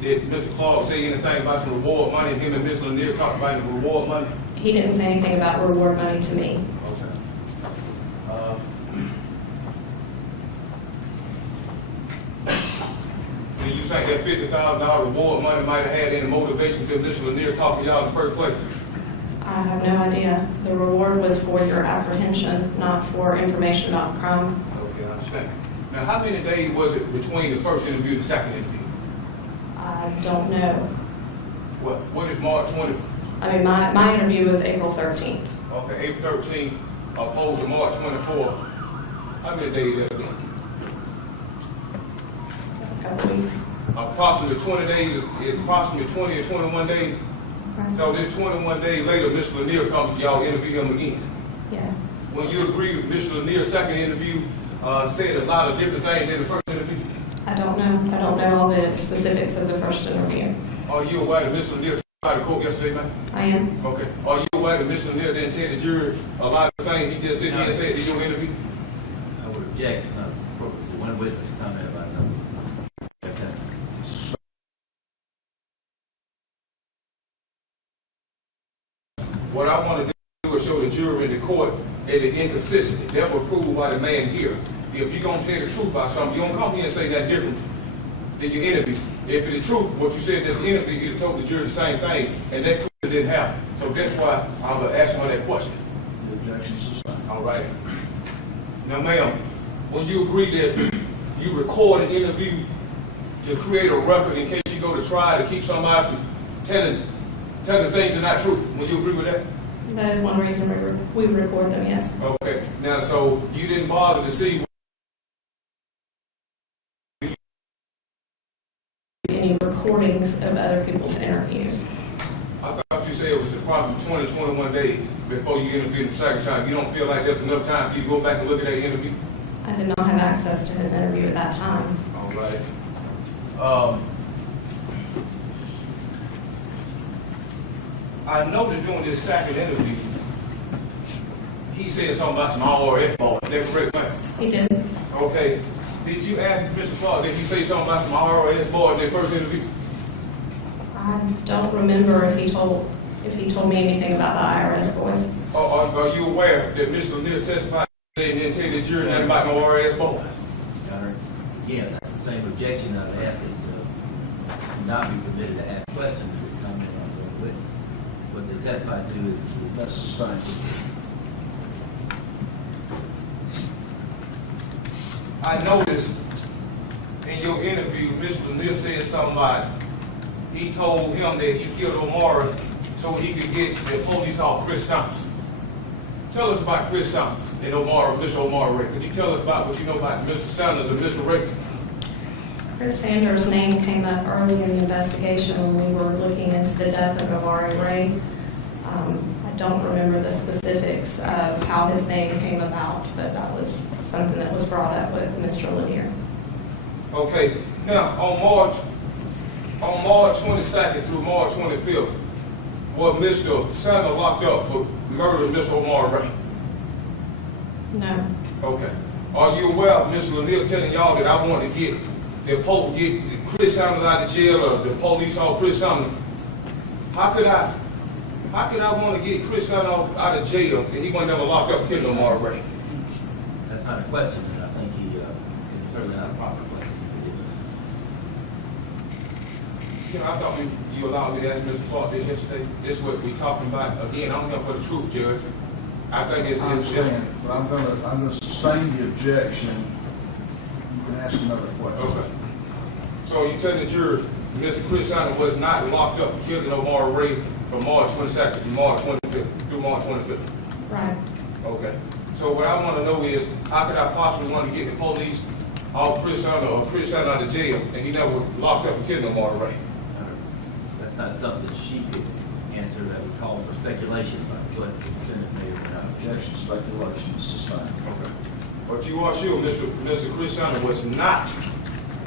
Did Mr. Clark say anything about the reward money? Him and Ms. Lanier talked about the reward money? He didn't say anything about reward money to me. Okay. Do you think that $50,000 reward money might have had any motivation to Mr. Lanier talk to y'all in the first place? I have no idea. The reward was for your apprehension, not for information about the crime. Okay, I understand. Now, how many days was it between the first interview and the second interview? I don't know. What is March 20th? I mean, my interview was April 13th. Okay, April 13th, opposed to March 24th. How many days that again? A couple weeks. Approximately 20 days, approximately 20 or 21 days. Correct. So this 21 days later, Mr. Lanier comes to y'all interview him again. Yes. When you agree with Mr. Lanier's second interview, said a lot of different things in the first interview. I don't know. I don't know all the specifics of the first interview. Are you aware that Mr. Lanier By the court yesterday, man? I am. Okay. Are you aware that Mr. Neal didn't tell the jury a lot of things he just sit here and said in your interview? I would object, it's not appropriate for one witness to comment about another. What I want to do is show the jury in the court that the inconsistency that was proved by the man here. If you're going to tell the truth about something, you don't come here and say that different than your interview. If it's the truth, what you said in the interview, you'd have told the jury the same thing, and that clearly didn't happen. So that's why I was asking her that question. The objection sustained. All right. Now, ma'am, when you agree that you record an interview to create a record in case you go to trial to keep somebody from telling things that are not true, will you agree with that? That is one reason we record them, yes. Okay. Now, so you didn't bother to see any recordings of other people's interviews. I thought you said it was approximately 20, 21 days before you interviewed the second time. You don't feel like there's enough time for you to go back and look at that interview? I did not have access to his interview at that time. All right. I know that during this second interview, he said something about some IRS board. Is that correct, ma'am? He did. Okay. Did you ask Mr. Clark, did he say something about some IRS board in that first interview? I don't remember if he told me anything about the IRS boys. Are you aware that Mr. Neal testified and didn't tell the jury nothing about no IRS board? Your Honor, again, that's the same objection I would ask that not be permitted to ask questions that comment on the witness. What they testified to is That's sustained. I noticed in your interview, Mr. Neal said something about he told him that he killed Omar so he could get the police off Chris Thomas. Tell us about Chris Thomas and Omar, Mr. Omar Ray. Could you tell us about what you know about Mr. Sanders and Mr. Ray? Chris Sanders' name came up early in the investigation when we were looking into the death of Omari Ray. I don't remember the specifics of how his name came about, but that was something that was brought up with Mr. Lanier. Okay. Now, on March 22nd through March 25th, was Mr. Sanders locked up for murdering Mr. Omar Ray? No. Okay. Are you aware of Mr. Lanier telling y'all that I want to get Chris Sanders out of jail or the police on Chris Sanders? How could I want to get Chris Sanders out of jail and he wasn't never locked up killing Omar Ray? that's not a question, and I think it's certainly not a proper question. You know, I thought you allowed me to ask Mr. Clark this yesterday. This is what we're talking about. Again, I'm here for the truth, Judge. I think it's I understand, but I'm gonna sustain the objection. You can ask another question. Okay. So you tell the jury Mr. Chris Sanders was not locked up for killing Omar Ray from March 22nd to March 25th through March 25th. Right. Okay. So what I want to know is, how could I possibly want to get the police off Chris Sanders or Chris Sanders out of jail and he never locked up for killing Omar Ray? That's not something that she could answer. That would call for speculation about what the defendant may or may not. Objection, speculation, sustained. Okay. But you are sure Mr. Chris Sanders was not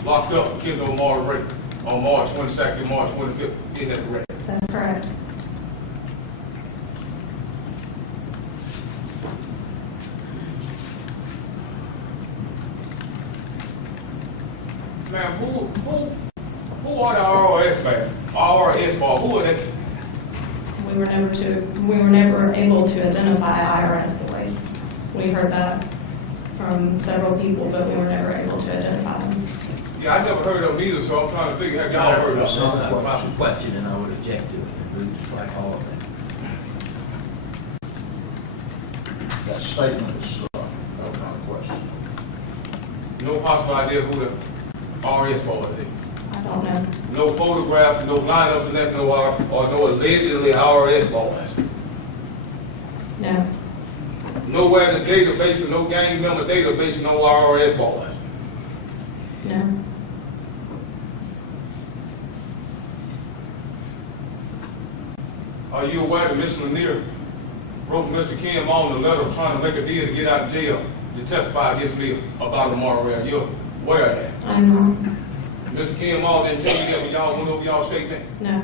locked up for killing Omar Ray on March 22nd and March 25th? Isn't that correct? That's correct. Ma'am, who are the RRS man? RRS bar, who are they? We were never able to identify IRS boys. We heard that from several people, but we were never able to identify them. Yeah, I never heard of them either, so I'm trying to figure out y'all heard of That's them. not a proper question, and I would object to it and move to strike all of that. That statement is struck. That was not a question. No possible idea who the RRS bar is. I don't know. No photograph, no lineups, nothing, or no allegedly RRS boys. No. Nowhere in the database or no gang member database, no RRS boys. No. Are you aware that Mr. Lanier wrote Mr. Ken Malone a letter trying to make a deal to get out of jail to testify against me about Omar Ray? Are you aware of that? I'm not. Mr. Ken Malone didn't tell you that when y'all went over y'all statement? No.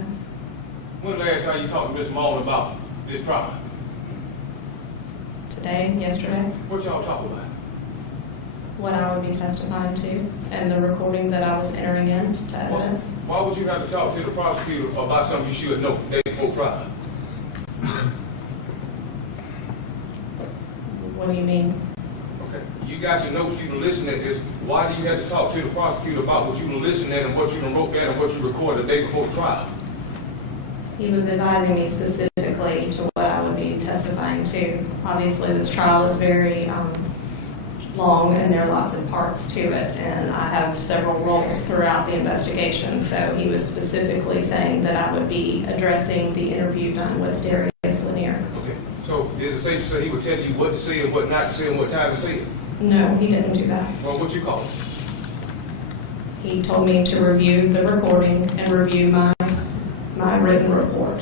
When last time you talked to Mr. Mullen about this trial? Today, yesterday, What y'all talk about? what I would be testifying to, and the recording that I was entering into evidence. Why would you have to talk to the prosecutor about something you should know the day before trial? What do you mean? Okay. You got your notes, you can listen at this. Why do you have to talk to the prosecutor about what you can listen at and what you can wrote down and what you recorded the day before the trial? He was advising me specifically to what I would be testifying to. Obviously, this trial is very long, and there are lots of parts to it, and I have several roles throughout the investigation. So he was specifically saying that I would be addressing the interview done with Darius Lanier. Okay. So is it safe to say he would tell you what to say and what not to say and what time to say it? No, he didn't do that. Well, what you call it? He told me to review the recording and review my written report.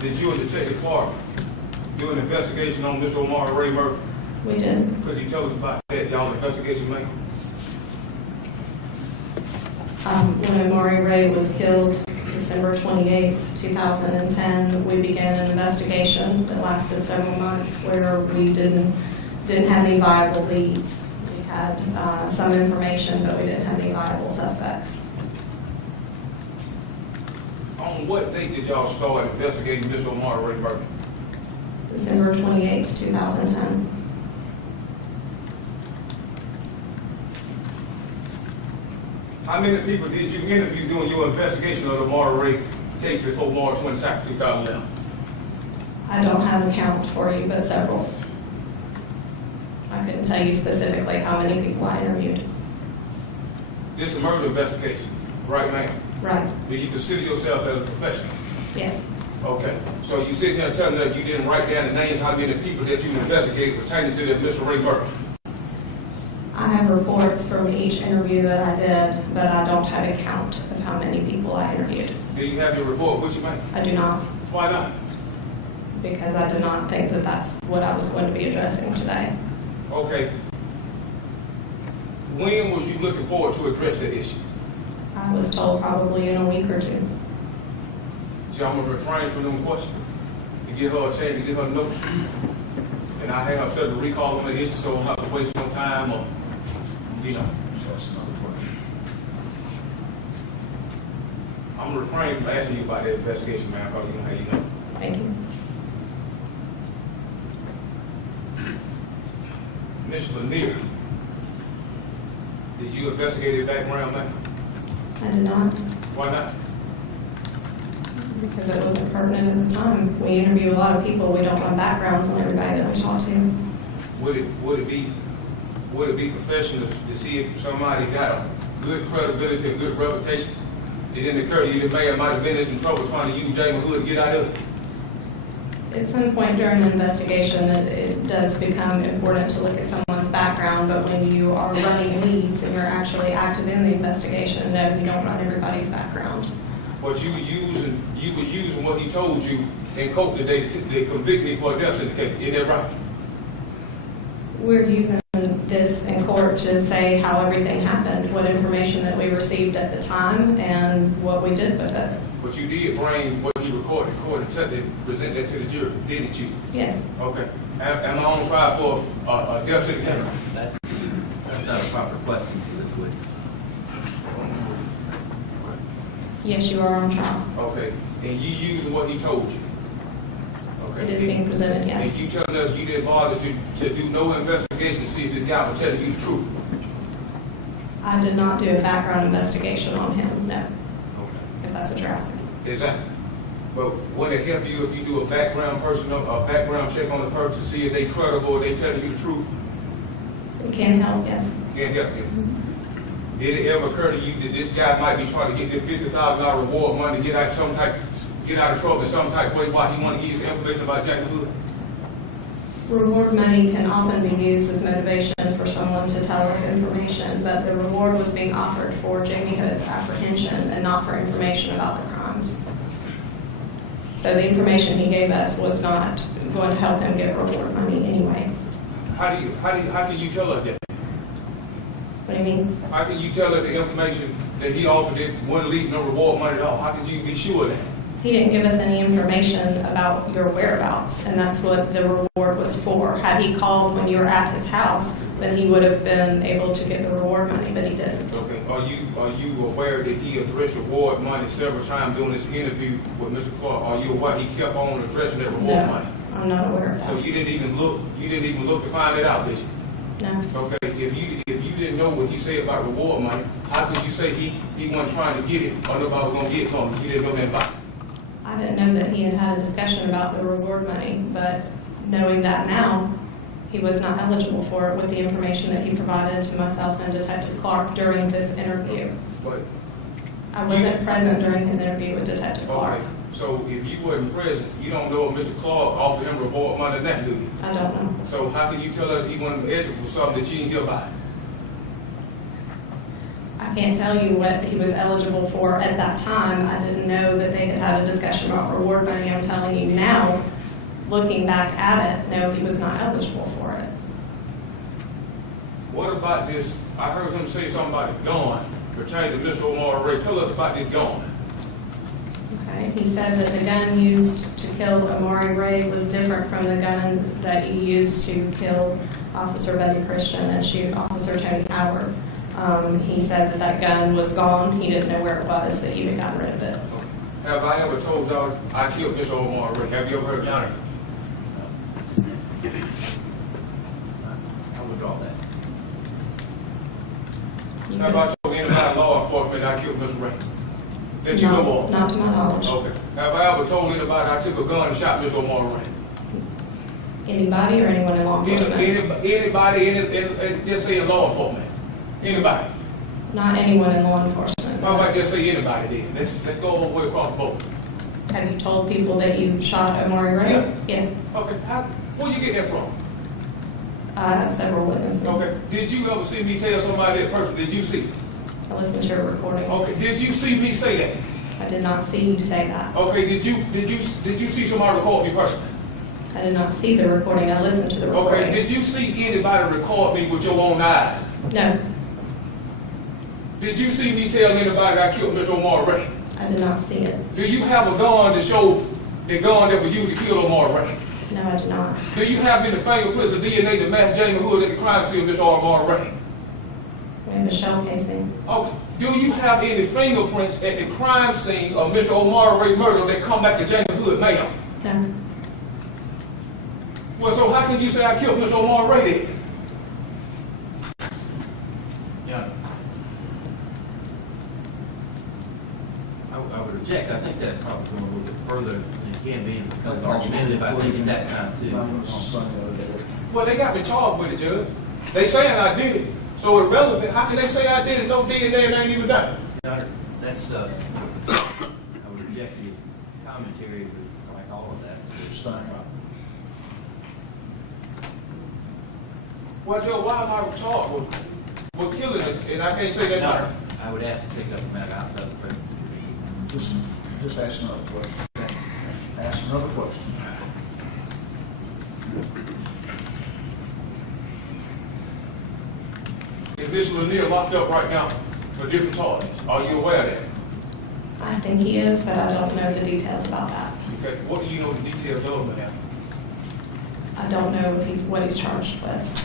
Did you and Detective Clark do an investigation on Mr. Omar Ray murder? We did. Could you tell us about that, y'all investigation, man? When Amari Ray was killed, December 28th, 2010, we began an investigation that lasted several months where we didn't have any viable leads. We had some information, but we didn't have any viable suspects. On what date did y'all start investigating Mr. Omar Ray murder? December 28th, 2010. How many people did you interview during your investigation of the Omar Ray case before March 22nd, 2011? I don't have a count for you, but several. I couldn't tell you specifically how many people I interviewed. This is a murder investigation, right, ma'am? Right. Do you consider yourself as a professional? Yes. Okay. So you sitting here telling us you didn't write down the names, how many people that you investigated pertaining to the Mr. Ray murder? I have reports from each interview that I did, but I don't have a count of how many people I interviewed. Do you have your report with you, ma'am? I do not, Why not? because I did not think that that's what I was going to be addressing today. Okay. When was you looking forward to address that issue? I was told probably in a week or two. See, I'm gonna refrain from them questions to give her a chance to get her notes. And I have set a recall on the issue, so I don't have to waste no time or, you know. So that's another question. I'm gonna refrain from asking you about that investigation, man, because you know how you know. Thank you. Mr. Lanier, did you investigate his background, man? I did not, Why not? because it wasn't pertinent at the time. We interview a lot of people. We don't run backgrounds on everybody that we talk to. Would it be professional to see if somebody got a good credibility and good reputation? It didn't occur to you that Mayor might have been in some trouble trying to use Jamie Hood to get out of it? At some point during an investigation, it does become important to look at someone's background, but when you are running leads and you're actually active in the investigation, no, you don't run everybody's background. But you were using what he told you in court that they convict me for a death certificate. Isn't that right? We're using this in court to say how everything happened, what information that we received at the time, and what we did with it. But you did bring what he recorded in court and present that to the jury, didn't you? Yes. Okay. Am I on trial for a death certificate? That's not a proper question for this witness. Yes, you are on trial. Okay. And you using what he told you? Okay. It is being presented, yes. And you telling us you didn't bother to do no investigation to see if this guy was telling you the truth? I did not do a background investigation on him, no, Okay. if that's what you're asking. Exactly. But would it help you if you do a background check on the person to see if they credible or they telling you the truth? It can help, yes. Can't help you. Did it ever occur to you that this guy might be trying to get this $50,000 reward money to get out of trouble in some type of way while he want to give you some information about Jackie Hood? Reward money can often be used as motivation for someone to tell us information, but the reward was being offered for Jamie Hood's apprehension and not for information about the crimes. So the information he gave us was not going to help him get reward money anyway. How can you tell us that? What do you mean? How can you tell her the information that he offered it wouldn't leave no reward money at all? How can you be sure of that? He didn't give us any information about your whereabouts, and that's what the reward was for. Had he called when you were at his house, then he would have been able to get the reward money, but he didn't. Okay. Are you aware that he addressed reward money several times during this interview with Mr. Clark? Are you aware he kept on addressing that reward No, money? I'm not aware of So that. you didn't even look to find it out, did you? No. Okay, if you didn't know what he said about reward money, how could you say he wasn't trying to get it or nobody was gonna get it from him? You didn't know that about it. I didn't know that he had had a discussion about the reward money, but knowing that now, he was not eligible for it with the information that he provided to myself and Detective Clark during this interview. But I wasn't present during his interview with Detective Clark. okay, so if you wasn't present, you don't know if Mr. Clark offered him reward money or not, do you? I don't know. So how can you tell us he wasn't eligible for something that you didn't hear about? I can't tell you what he was eligible for at that time. I didn't know that they had had a discussion about reward money. I'm telling you now, looking back at it, no, he was not eligible for it. What about this? I heard him say something about a gun pertaining to Mr. Omar Ray. Tell us about this gun. Okay, he said that the gun used to kill Amari Ray was different from the gun that he used to kill Officer Betty Christian and shoot Officer Tony Howard. He said that gun was gone. He didn't know where it was, that you had gotten rid of it. Have I ever told y'all I killed Mr. Omar Ray? Have you ever heard Johnny? I withdraw that. You Have I told anybody law enforcement I killed Mr. Ray? That you No, know of? not to my knowledge. Okay. Have I ever told anybody I took a gun and shot Mr. Omar Ray? Anybody or anyone in law enforcement? Anybody, just say in law enforcement. Anybody. Not anyone in law enforcement. How about just say anybody then? Let's go all the way across the board. Have you told people that you shot Amari Ray? Yeah. Yes. Okay. Where you get that from? Several witnesses. Okay. Did you ever see me tell somebody that person? Did you see it? I listened to a recording. Okay. Did you see me say that? I did not see you say that. Okay. Did you see somebody record me personally? I did not see the recording. I listened to the recording. Okay. Did you see anybody record me with your own eyes? No, Did you see me tell anybody I killed Mr. Omar Ray? I did not see it. Do you have a gun to show the gun that was used to kill Omar Ray? No, I did not. Do you have any fingerprints or DNA to match Jamie Hood at the crime scene of Mr. Omar Ray? We have a shell casing. Okay. Do you have any fingerprints at the crime scene of Mr. Omar Ray murder that come back to Jamie Hood, ma'am? No. Well, so how can you say I killed Mr. Omar Ray then? Yeah. I would reject. I think that's probably going a little bit further than it can be because argumentative. I think at that time too. Well, they got me charged with it, Judge. They saying I did it. So irrelevant. How can they say I did it? No DNA and ain't even done it. Your Honor, that's, I would reject his commentary, but like all of that. Well, Joe, why am I charged with killing it? And I can't say that. Your Honor, I would have to take up the matter outside the frame. Just ask another question. Ask another question. Is Mr. Lanier locked up right now for different charges? Are you aware of that? I think he is, but I don't know the details about that. Okay. What do you know the details of now? I don't know if what he's charged with.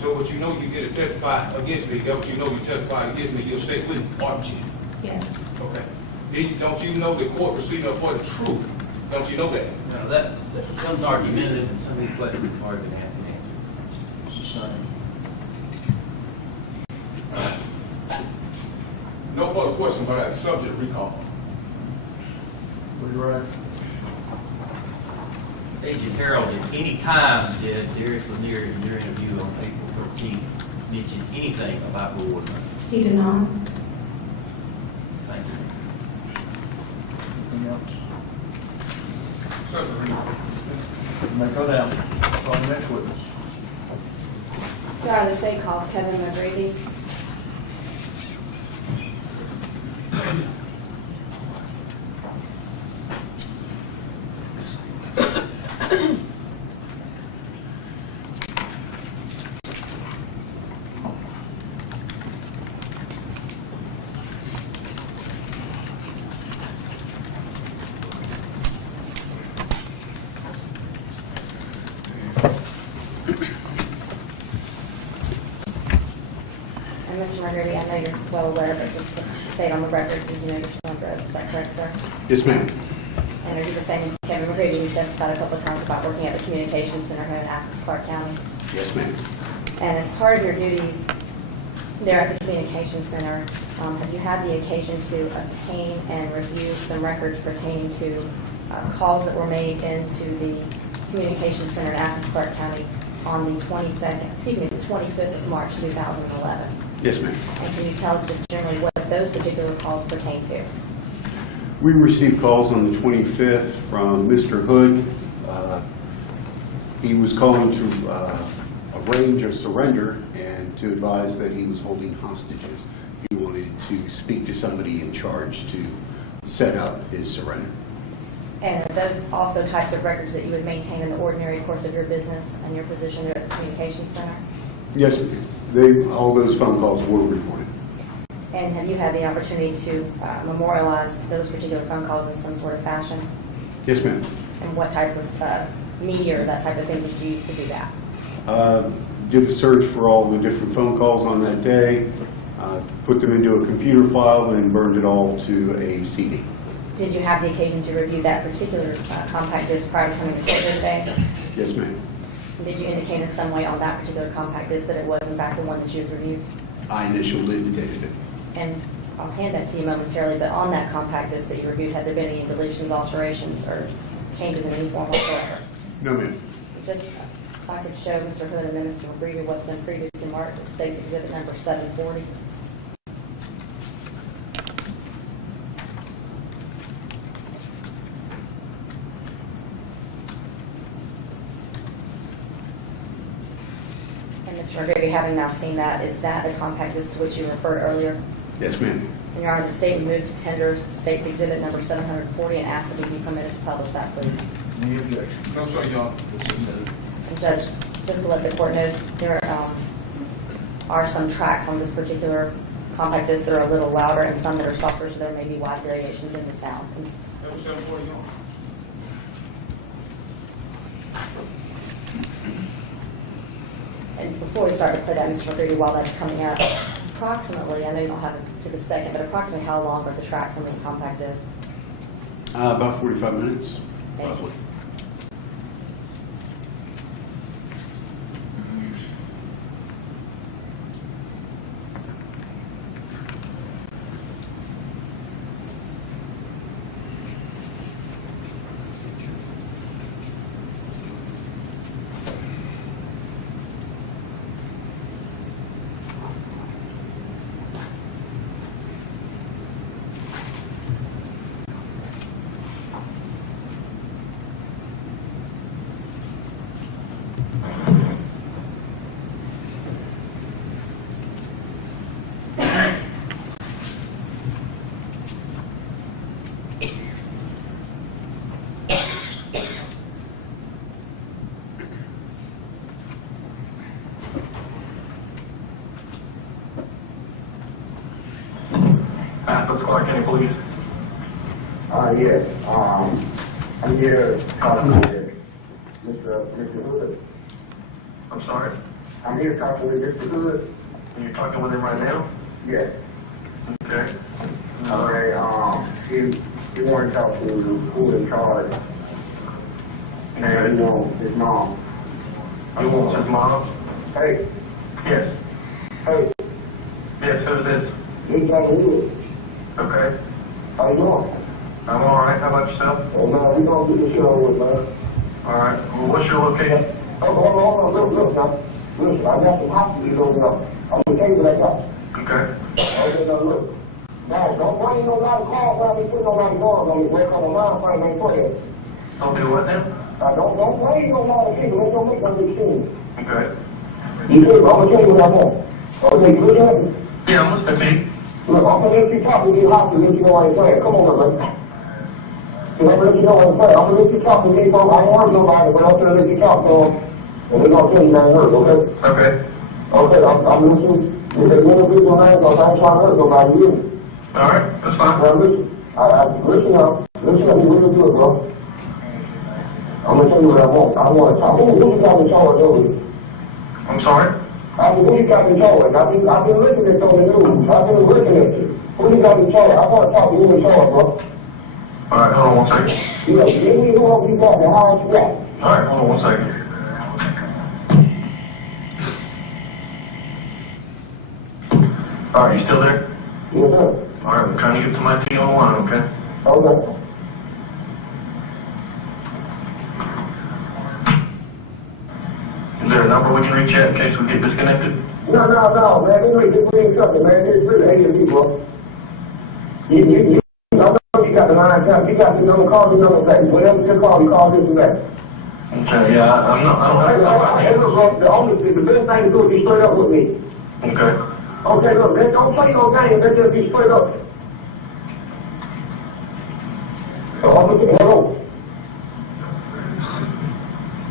So what you know you get to testify against me. That what you know you testify against me. You'll stay with me, aren't you? Yes. Okay. Don't you know the court proceeding for the truth? Don't you know that? Now, that becomes argumentative, and some of these questions have already been asked and answered. It's the same. No further questions about that subject recall. Were you right? Agent Harold, at any time did Darius Lanier in your interview on April 13th mention anything about reward money? He did not. Thank you. Anything else? Certainly. You may go down. Call the next witness. Your Honor, the state calls Kevin McGrady. Mr. McGrady, I know you're well aware, but just to say it on the record, because you know you're still on drugs. Is that correct, sir? Yes, ma'am. And are you the same Kevin McGrady who's testified a couple of times about working at the Communications Center here in Athens, Clark County? Yes, ma'am. And as part of your duties there at the Communications Center, have you had the occasion to obtain and review some records pertaining to calls that were made into the Communications Center in Athens, Clark County on the 25th of March 2011? Yes, ma'am. And can you tell us just generally what those particular calls pertain to? We received calls on the 25th from Mr. Hood. He was calling to arrange a surrender and to advise that he was holding hostages. He wanted to speak to somebody in charge to set up his surrender. And are those also types of records that you would maintain in the ordinary course of your business and your position there at the Communications Center? Yes, ma'am. All those phone calls were recorded. And have you had the opportunity to memorialize those particular phone calls in some sort of fashion? Yes, ma'am. And what type of media or that type of thing did you use to do that? Did the search for all the different phone calls on that day, put them into a computer file, and burned it all to a CD. Did you have the occasion to review that particular compact disc prior to coming to court today? Yes, ma'am. Did you indicate in some way on that particular compact disc that it was in fact the one that you had reviewed? I initially indicated it. And I'll hand that to you momentarily, but on that compact disc that you reviewed, had there been any deletions, alterations, or changes in any form whatsoever? No, ma'am. Just if I could show Mr. Hood and then Mr. McGreevy what's been previously marked, it states exhibit number 740. And Mr. McGreevy, having now seen that, is that the compact disc to which you referred earlier? Yes, ma'am. And Your Honor, the state moved to tender states exhibit number 740 and asked that we be permitted to publish that, please. Any objection? No, sir, Your Honor. And Judge, just to let the court know, there are some tracks on this particular compact disc that are a little louder and some that are softer, so there may be wide variations in the sound. That was 740, Your Honor. And before we start to play that, Mr. McGreevy, while that's coming up, approximately, I know you don't have it to the second, but approximately how long are the tracks on this compact disc? About 45 minutes, Thank you. roughly. Athens, Clark County Police. Yes, I'm here talking with Mr. Hood. I'm sorry. I'm here talking with Mr. Hood. Are you talking with him right now? Yes. Okay. Okay, he wanted to talk to who in charge. And he wants his mom. He wants his mom? Hey, Yes. hey, Yes, who's this? he's talking Hood. Okay. How you doing? I'm all right. How about yourself? Hey, man, we gonna get this show with, man. All right. Well, what's your location? Hold on, look, now. Listen, I got some hostages over there. I'm gonna tell you what I got. Okay. Okay, now look. Now, don't bring no lot of calls while we put nobody guards on you. Wake up a line fight ain't for that. Don't do what now? Don't bring no lot of people. They don't make no big scene. Okay. You see, I'm gonna tell you what I want. Okay, you listen? Yeah, I'm listening to you. Look, I'm gonna let you talk with your hostages, let you know what I'm saying. Come on, man. So I'm gonna let you know what I'm saying. I'm gonna let you talk to me, bro. I don't hurt nobody, but I'm gonna let you talk to them. And we're gonna tell you that hurt, okay? Okay. Okay, I'm listening. If there's any people hands up, I ain't trying to hurt nobody, you hear me? All right. That's fine. Now listen, listen up, you really good, bro. I'm gonna tell you what I want. I want to talk. Who you got in charge over you? I'm sorry? I said, who you got in charge? I've been looking at on the news. I've been looking at you. Who you got in charge? I want to talk to you in charge, bro. All right, hold on 1 second. You know, give me who you got and how you got. All right, hold on 1 second. All right, you still there? Yes, sir. All right, we're trying to get somebody to you on the line, okay? Okay. Is there a number we can reach out in case we get disconnected? No, man. This ain't something, man. It's really hating people. You got the line time. You got the number, call the number back. Whatever you call this back. Okay, yeah, I don't have The best thing to do is be straight up with me. Okay. Okay, look, man, don't play no games. Let's just be straight up. Hello.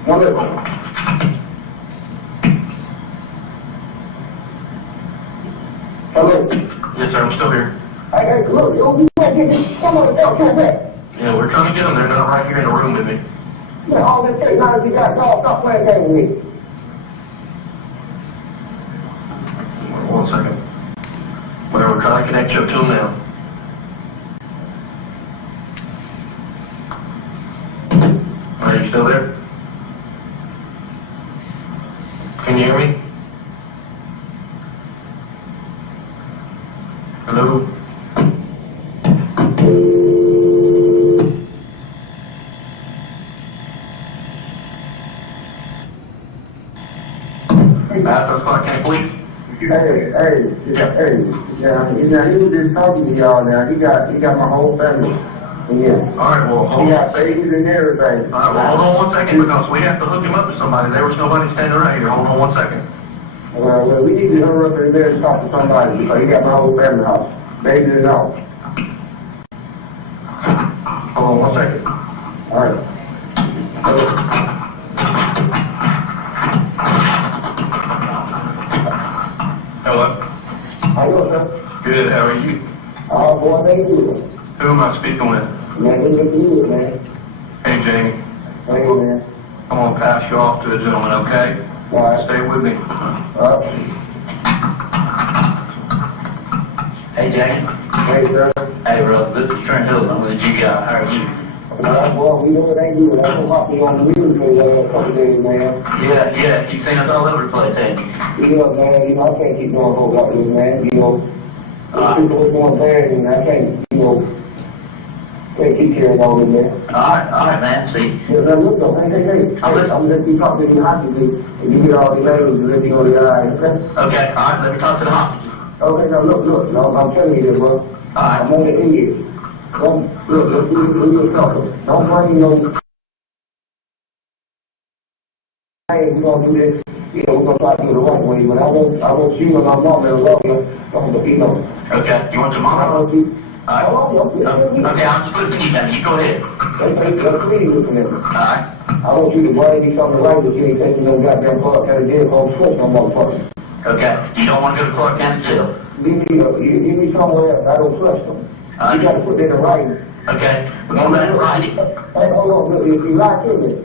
Hello. Yes, sir, I'm still here. Hey, look, you can't get this. Come on, come back. Yeah, we're trying to get them. They're not right here in the room with me. Yeah, all this case, now that you got called, stop playing games with me. 1 second. Well, we're trying to connect you up to them now. Are you still there? Can you hear me? Hello? Bathurst Clark County Police? Hey, yeah, he was just talking to y'all now. He got my whole family. Yeah. All right, well, hold He on. got babies and everything. All right, well, hold on 1 second because we have to hook him up to somebody. There was nobody standing right here. Hold on 1 second. Well, we need to hurry up in there and talk to somebody because he got my whole family house. Babies and all. Hold on 1 second. All right. Hello? How you doing, sir? Good, how are you? Oh, boy, they do it. Who am I speaking with? Man, they do it, man. Hey, Jamie. Thank you, man. I'm going to pass you off to a gentleman, okay? All right. Stay with me. Hey, James. Hey, sir. Hey, Russ. This is Trent Hills. I'm with the GI. How are you? Well, we know it ain't good. That's what be on the news for a couple days, man. Yeah. You've seen us all over the place, haven't you? Yeah, man, I can't keep going whole like this, man. People was going bad, and I can't keep carrying on with that. All right, man. See. Yeah, now look though, hey, I'm gonna let you talk to the hostages, and you get all the names and let you go to the eye, okay? Okay, all right. Let me talk to the hostages. Okay, now look, no, I'm telling you this, bro. All right. I'm on the ears. Don't, look, we're talking. Don't bring no... Hey, we're gonna do this. Yeah, we're gonna try to do it the right way, but I won't you and my mom and lawyer, Okay, you want your mama? I want you. All right. Okay, I'm just listening to you, man. You go ahead. That's me looking at me. All right. I want you to bring me something right with you and take me no goddamn Clark County jail called Swiss no motherfucker. Okay. You don't want to go to Clark County jail? Give me somewhere else. I don't trust them. You got to put that in writing. Okay. We're going to let it write it. Hey, hold on. Look, if you lie to me.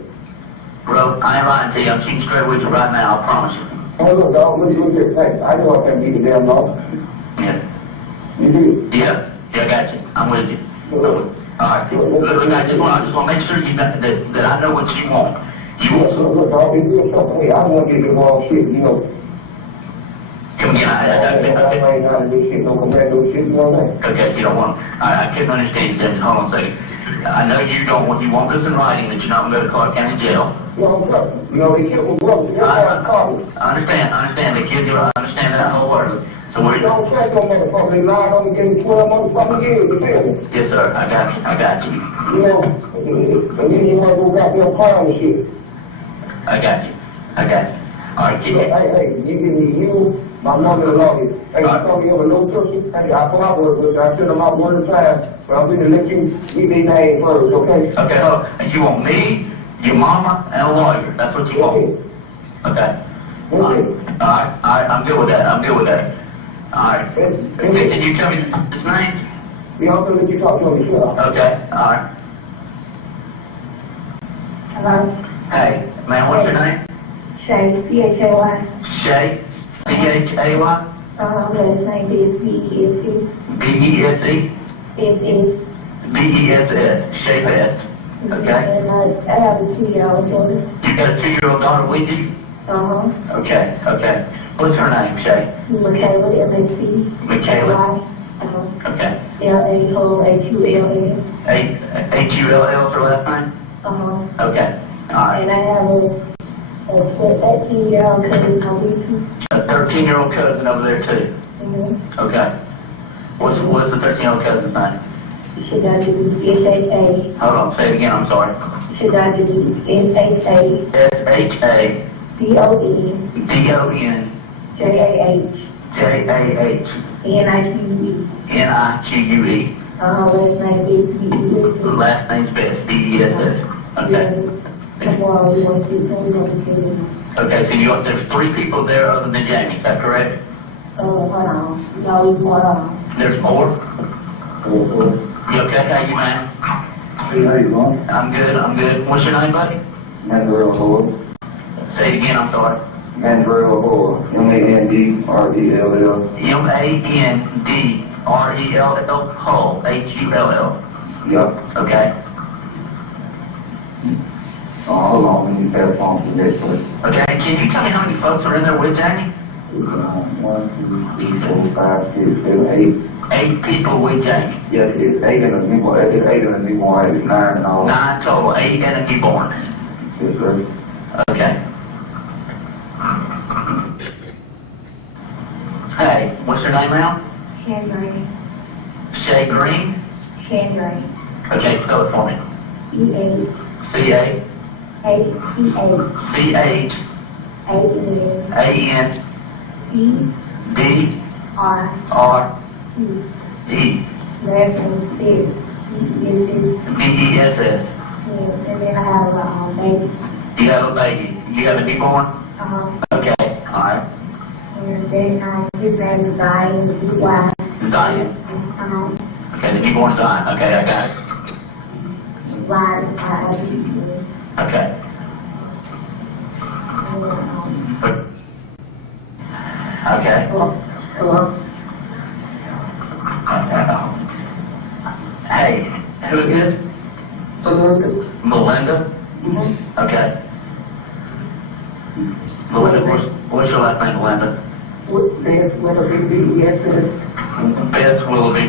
Bro, I ain't lying to you. I'm shooting straight with you right now. I promise you. Hey, look, dog. Look here. Hey, I know I can't be the damn law. Yeah. You do? Yeah, I got you. I'm with you. Good. All right. Look, I just want to make sure that I know what you want. You Yes, want look, dog. If you're something, hey, I don't want to get involved shit, you know. Come again. I ain't trying to do shit, no commando shit, you know what I'm saying? Okay, you don't want. I couldn't understand you. Then hold on a second. I know you don't want. You want this in writing that you're not going to go to Clark County jail. You know, they killed my brother. That's why I called you. I understand. The kids are. I understand that whole word. So what? Don't trust no motherfucker. They lied on me, gave me 12 motherfucking years, you feel me? Yes, sir. I got you. You know, and then you want to go goddamn crime and shit. I got you. All right, keep it. Hey, you give me you, my mother-in-law. Hey, you told me over no cookie. Hey, I collaborate with you. I send them out one at a time. But I'm going to let you get their name first, okay? Okay, hold on. And you want me, your mama, and a lawyer. That's what you want. Okay. All right. I'm good with that. All right. Okay, did you tell me his name? We also let you talk to him, sure. Okay, all right. Hello, Hey, man, what's your name? Shay, C-H-A-Y. Shay? C-H-A-Y? Last name is B-E-S-S. B-E-S-E? S-S. B-E-S-S, Shapest. Okay. And I have a 2-year-old daughter. You got a 2-year-old daughter with you? Okay, okay. What's her name, Shay? Michaela, M-A-C. Michaela? Okay. L-A-O-H-U-L-N. H-U-L-L is her last name? Okay, all right. And I have a 13-year-old cousin on YouTube. A 13-year-old cousin over there too? Okay. What's the 13-year-old cousin's name? Should I do S-H-A? Hold on, say it again, I'm sorry. Should I do S-H-A? S-H-A. D-O-N. D-O-N. J-A-H. J-A-H. N-I-Q-U-E. N-I-Q-U-E. Last name is B-E-S-S. Last name's Best, B-E-S-S. Okay. Tomorrow we want to Okay, so there's 3 people there other than Jamie, is that correct? hold on. No, it's more on. There's more? You okay? How you, man? Hey, how you doing? I'm good. What's your name, buddy? Mandrell Hall. Say it again, I'm sorry. Mandrell Hall. M-A-N-D-R-E-L-L. M-A-N-D-R-E-L-L, Hull, H-U-L-L. Yup. Okay. Hold on, let me pass on to the next person. Okay, can you tell me how many folks are in there with Jamie? 1, 2, 3, 4, 5, 6, 7, 8. 8 people with Jamie. Yes, it's 8 in a newborn. It's 8 in a newborn. It's 9 in all. 9 total, 8 and a newborn. Yes, sir. Okay. Hey, what's your name now? Shan Green. Shay Green? Shan Green. Okay, spell it for me. C-A. C-A. A-C-H. A-N. A-N. B. R. R. E. Last name is B-E-S-S. B-E-S-S. And then I have a baby. You have a baby. You have a newborn? Okay, alright. And then his name is Zion, Z-Y. Zion. Okay, the newborn's Zion. Okay, I got it. Y-I-O-U. Okay. Okay. Hello. Hey, who is this? Melinda? Okay. Melinda, what's your last name, Melinda? Bess Willoughby.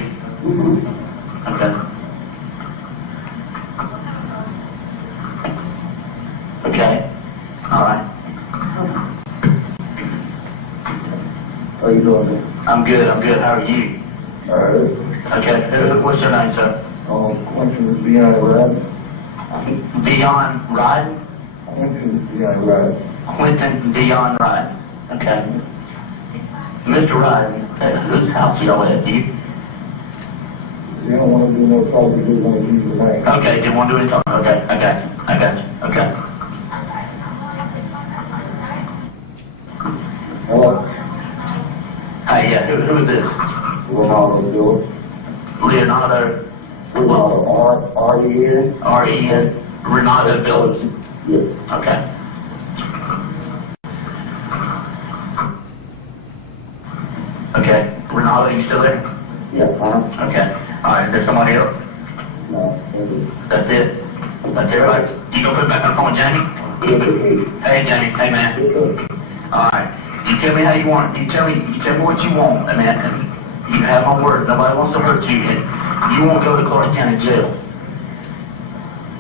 Okay. Okay. All right. How you doing, man? I'm good. How are you? All right. Okay. What's your name, sir? Quentin is beyond Ride. Dion Ride? Quentin is beyond Ride. Quentin Dion Ride. Okay. Mr. Ride, whose house y'all at? Do you? You don't want to do no talking, you just want to use the name. Okay, didn't want to do any talking. Okay, I got you. Okay. Hello? Hey, yeah, who is this? Ronaldo Bill. Leonardo. Ronaldo, R-E-N. R-E-N. Renato Village. Yes. Okay. Okay. Renato, you still there? Yes, Okay. All right. Is there somebody else? No. That's it. That's everybody. You gonna put it back on the phone, Jamie? Hey, Jamie. Hey, man. All right. You tell me how you want it. You tell me what you want, man. And you have my word. Nobody wants to hurt you. And you won't go to Clark County Jail.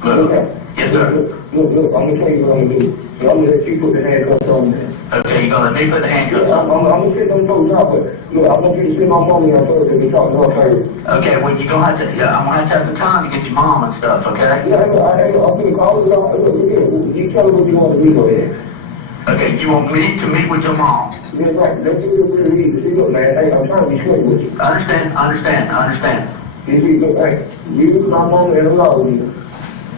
Look. Yes, sir. Look, I'm gonna tell you what I'm gonna do. So I'm gonna let you put the handcuffs on me. Okay, you gonna let me put the handcuffs on? I'm gonna sit them folks out, but look, I want you to send my mommy on Thursday to talk to her first. Okay, well, you're gonna have to, I'm gonna have some time to get your mom and stuff, okay? Yeah, I'm gonna call her. Look, you tell her what you want to do, go ahead. Okay, you want me to meet with your mom? Yeah, right. Let's do it really easy. See, look, man, hey, I'm trying to be straight with you. I understand. You see, look, hey, you, my mom, and a lot of you.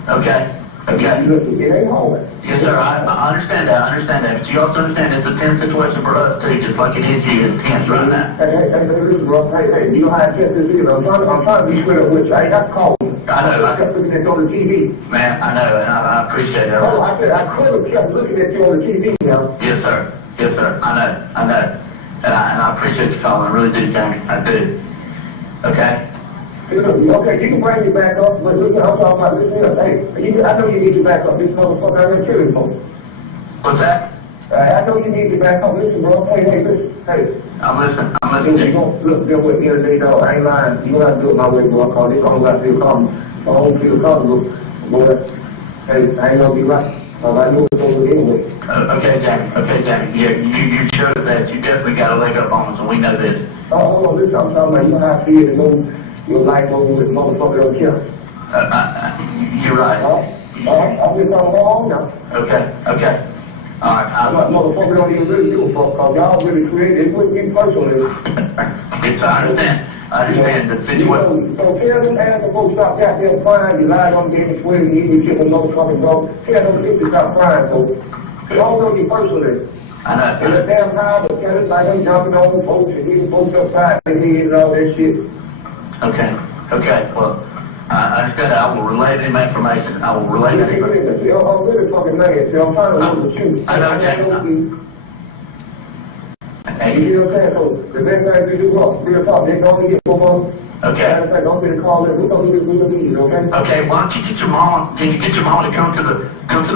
Okay. Look, it ain't hard. Yes, sir, I understand that, but you also understand it's a tense situation for us too, just like it is you, it's tense right now. Hey, listen, bro, hey, you know how I said this is. I'm trying to be straight up with you. I ain't got to call you. I know. I kept looking at you on the TV. Man, I know, and I appreciate that. Oh, I said, I could have kept looking at you on the TV now. Yes, sir. Yes, sir. I know. And I appreciate you calling. I really do, Jamie. I do. Okay? Okay, you can bring me back up, but listen, I'm talking about, listen, hey, I know you need to back up. This motherfucker, I'm gonna kill him, folks. What's that? I know you need to back up. Listen, bro. Hey, listen. Hey. I'm listening. Jamie. Look, there with me today, dog. I ain't lying. You know how to do it my way, bro. I call this on out there, call me. I don't feel comfortable. Boy, hey, I ain't gonna be right. I know it's over anyway. Okay, Jamie. Yeah, you showed that you definitely got a leg up on us, and we know this. Oh, hold on, listen, I'm talking about, you know how I feel to know your life over with motherfucker don't care. You're right. All right, I'm just on wrong now. Okay. All right. Motherfucker don't even really give a fuck, cause y'all really created, it wouldn't be personal. I understand the situation. So tell them ass to go stop goddamn crying, you lied on me in the Twitter, you even kill a motherfucking dog. Tell them to stop crying, folks. It don't really be personal. I know. And the damn power, but tell us like I'm jumping on the folks and leaving folks upside their head and all that shit. Okay. Well, I understand that. I will relay the information. I will relay that information. See, I'm really fucking mad. See, I'm trying to look at you. I know, Jamie. Okay. You know what I'm saying? So, the best thing to do, real talk, they don't get no more. Okay. Don't get a call in. We're going to do this with the meeting, okay? Okay, why don't you get your mom? Can you get your mom to come to the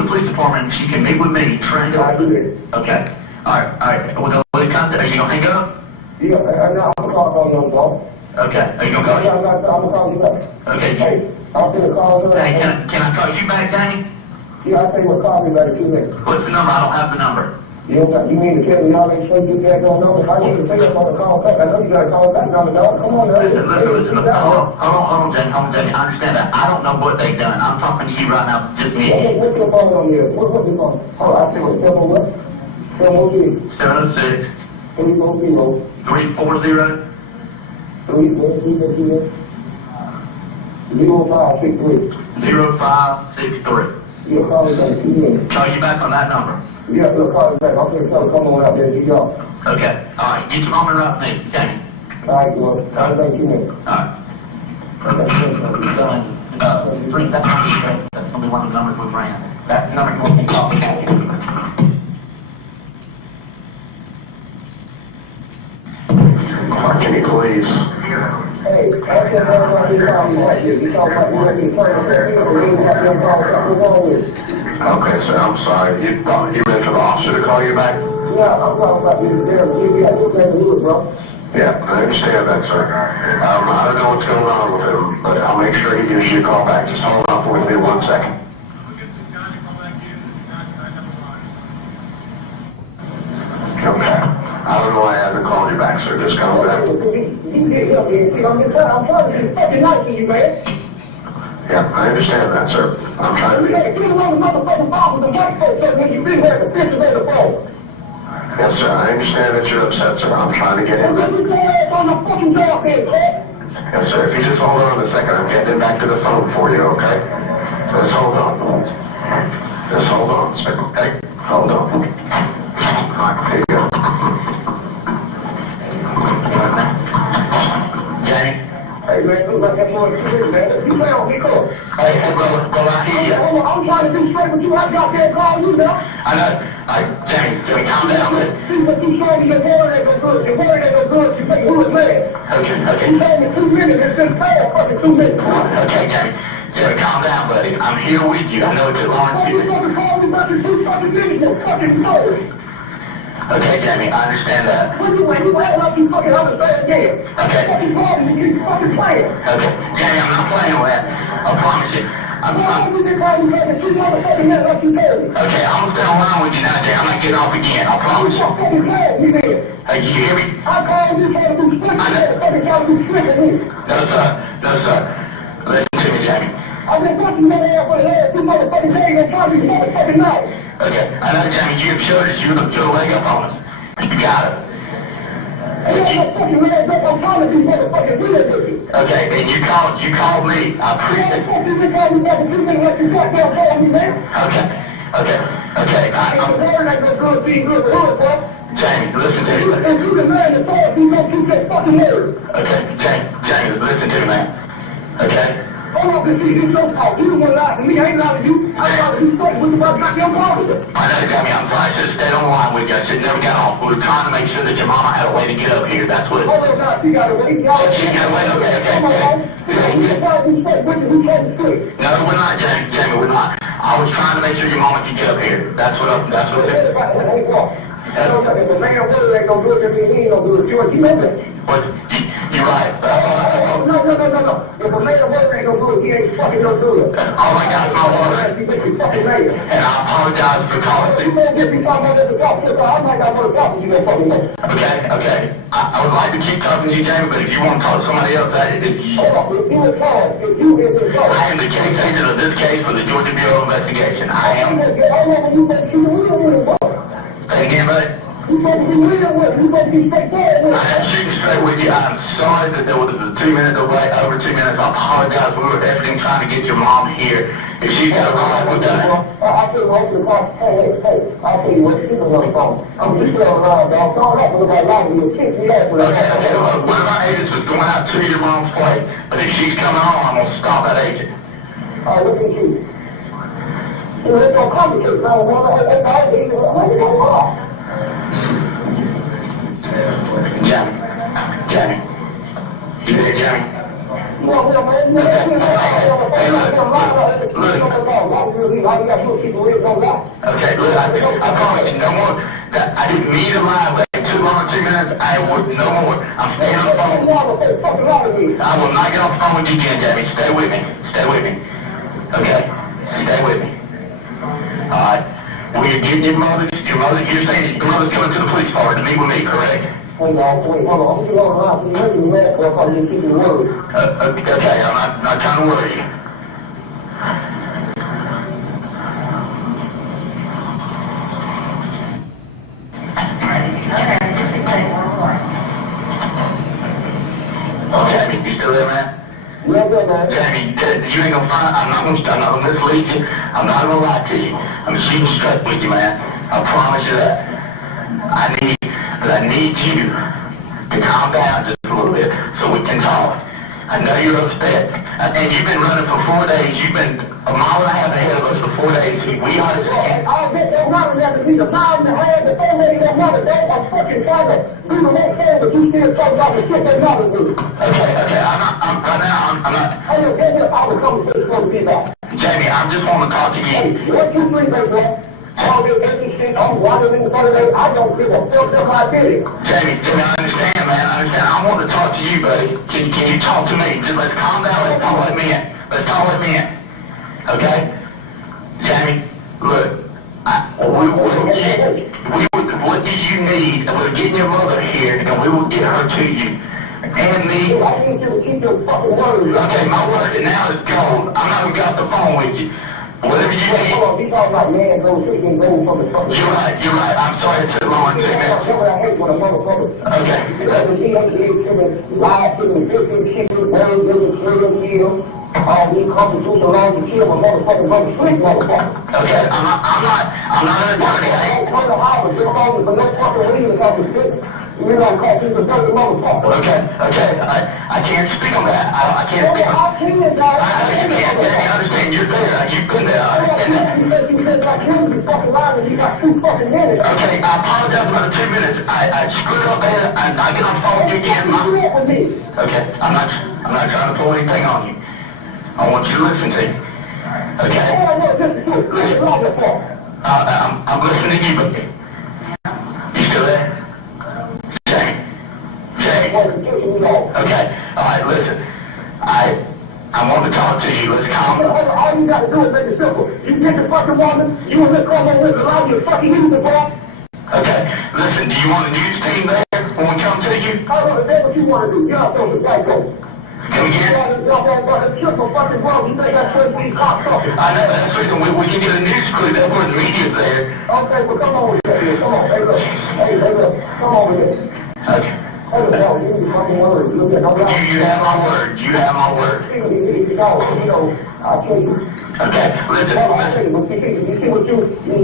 police department and she can meet with me? I do that. Okay. All right. Well, are you gonna hang up? Yeah, I'm gonna call on them, dog. Okay. Are you gonna call? I'm gonna call you back. Okay. Hey, I'm gonna call you. Hey, can I call you back, Danny? Yeah, I'll tell you what, call me back in 2 minutes. What's the number? I don't have the number. You mean to tell me y'all ain't supposed to get on number? I need to say I'm gonna call back. I know you gotta call back on the dog. Come on, now. Listen. Hold on, Danny. I understand that. I don't know what they've done. I'm talking to you right now, just me. What's your phone on there? What's your phone? Oh, I see what. Tell me what? 706 340 340 0563. 0563. Yeah, call me back in 2 minutes. Call you back on that number. Yeah, look, call me back. I'm gonna tell her, come on out there, see y'all. Okay. All right. Get your mom and up me, Danny. All right, well, call me back in 2 minutes. All right. That's only one of the numbers we ran. That's the number you call. Kenny Police. Hey, I said everybody call me right here. You talking about you let me turn the second or you got them calls something wrong with it. Okay, sir, I'm sorry. You meant for the officer to call you back? Yeah, I'm talking about this damn TV. I just let it bro. Yeah, I understand that, sir. I don't know what's going on with him, but I'll make sure he gives you a call back. Just hold on with me 1 second. Okay. I don't know why I haven't called you back, sir. Just call back. You get up here. See, I'm trying to be fucking nice to you, man. Yeah, I understand that, sir. I'm trying to be... Hey, get around the motherfucking phone with the white folks when you been there for 50 minutes the phone. Yes, sir. I understand that you're upset, sir. I'm trying to get him back. You go ass on the fucking job here, man. Yes, sir. If you just hold on a second, I'm getting him back to the phone for you, okay? Just hold on. Just hold on, sir. Okay? Hold on. All right, here you go. Danny? Hey, man, look like that boy shit, man. You play on me, cool. Hey, bro, I hear you. I'm trying to do straight with you. I got there and call you, now. I know. Danny, calm down, man. See what you showing me, your word ain't no good. Your word ain't no good. You think who is man? Okay. You told me 2 minutes. It's been past fucking 2 minutes. Okay, Danny. Just calm down, buddy. I'm here with you. I know it's a long Why you fucking call me about the 2 fucking minutes? You fucking nose. Okay, Danny, I understand that. When you acting like you fucking understand again. Okay. Fucking calling you, you fucking playing. Okay, Danny, I'm not playing with that. I promise you. Why would you call me back in 2 motherfucking minutes like you told me? Okay, I'm staying around with you now, Danny. I'm not getting off again. I promise you. You fucking called me then. Hey, you hear me? I called you trying to do slick. Fucking trying to do slick with me. No, sir. Listen to me, Danny. I've been fucking your ass for the last 2 motherfucking days and trying to be motherfucking night. Okay, I know, Danny, you have showed us you're the leg up on us. You got it. You ain't no fucking legs up. I'm trying to do motherfucking weird with you. Okay, and you called me. I appreciate it. You been calling me back in 2 minutes like you got there calling me, man. Okay. I'm word ain't no good, be good to hood, boy. Jamie, listen to me. If you the man that thought you don't keep that fucking word. Okay, Jamie, listen to me, man. Okay? Oh, Hold on, this is your fault. You want to lie to me. I ain't lying to you. I ain't lying to you straight. What the fuck got your father? I know, Jamie, I'm sorry. I should have stayed on the line with you. I should have never got off. We were trying to make sure that your mama had a way to get up here. That's what. Hold on, now. She got to wait. Y'all She got away. Okay. Come on, man. We trying to be straight with you. We can't straight. No, we're not, Jamie, we're not. I was trying to make sure your mama could get up here. That's what it is. Hey, walk. If the man word ain't gonna do it to me, he ain't gonna do it to you. You know that. But you're right. No. If a man word ain't gonna do it, he ain't fucking gonna do it. All I got is my word. You think you fucking mayor. And I apologize for calling You can't get me talking about this talk. I'm not gonna go to talk to you, that fucking mayor. Okay. I would like to keep talking to you, Jamie, but if you want to talk to somebody else, that is you. Hold on, if you in charge, if you is in charge. I am the case agent of this case for the Georgia Bureau of Investigation. I am. How long you been shooting real with him, bro? Say again, buddy. You supposed to be real with him. You supposed to be straightforward with him. I am shooting straight with you. I'm sorry that there was a 2 minute delay, over 2 minutes. I apologize. We were everything trying to get your mom here. If she's got a call, we're done. I'll tell you what, I'll tell you what, she's on the phone. I'm just going around, dog. Don't have to look like that. You'll kick me out with Okay, look, one of my agents was going out to your mom's place, but if she's coming home, I'm going to stop that agent. All right, look at you. You know, it's gonna complicate. I don't want to have that agent. Where you gonna go? Jamie. You there, Jamie? No, man. Hey, okay, look, I promise you, no more. I didn't mean to lie, but 2 more 2 minutes, I would no more. I'm staying on the phone. I will not get off the phone with you again, Jamie. Stay with me. Okay? Stay with me. Alright. When you're getting your mother, you're saying your mother's coming to the police department to meet with me, correct? Hold on. I'm just going around. You heard me, man. That's why you keep me worried. Okay, I'm not trying to worry you. Okay, you still there, man? Yeah, man. Jamie, you ain't gonna find. I'm not gonna mislead you. I'm not gonna lie to you. I'm shooting straight with you, man. I promise you that. I need you to calm down just a little bit so we can talk. I know you're upset, and you've been running for 4 days. You've been a mile and a half ahead of us for 4 days. We understand. I'll bet that mountain that to be a mile and a half. The phone lady that mother, I'm fucking trying to do the whole thing, but you still talking about the shit that mother do. Okay. I'm not. I don't care if I was coming to the phone to be back. Jamie, I just want to talk to you. What you think, baby? All this empty shit, I'm watering in the front of them. I don't give a fuck if I did it. Jamie, I understand, man. I understand. I want to talk to you, buddy. Can you talk to me? Just let's calm down. Let's talk like men. Okay? Jamie, look. What do you need? We're getting your mother here, and we will get her to you. And me. I need you to keep your fucking word. Okay, my word now is gone. I'm not even got the phone with you. Whatever you need. Hold on, you talking about man goes, he can go from the fucking. You're right. I'm sorry it took long. 2 minutes. I hate when a motherfucker. Okay. Because he ain't lied to me, 15 chickens, birds, children, kill. He comes to so long to kill a motherfucker from the street, motherfucker. Okay, I'm not an attorney. I ain't trying to hide, but you're calling for no fucking reason to come to street. You're not calling for the motherfucker. Okay, I can't speak on that. I can't speak on that. I understand you're there. You've been there. I understand that. You said I killed you fucking lying and you got 2 fucking minutes. Okay, I apologize about the 2 minutes. I screwed up there. I get on the phone with you again. Okay, I'm not trying to pull anything on you. I want you to listen to me. Okay? I'm listening to you, but you still there? Jamie. Okay. All right, listen. I want to talk to you. Let's calm down. All you got to do is make it simple. You get the fucking woman, you want to come over with allow you to fucking use the ball. Okay. Listen, do you want a news team there when we come to you? I don't know what you want to do. Get out there with the black girl. Come again? I know, that's the reason we can get a news crew there where the media's there. Okay, well, come on with that. Come on, hey, look. Come on with this. Okay. Hey, look, you need to fucking word. You have my word. You have my word. I'll tell you. Okay, listen. You see what you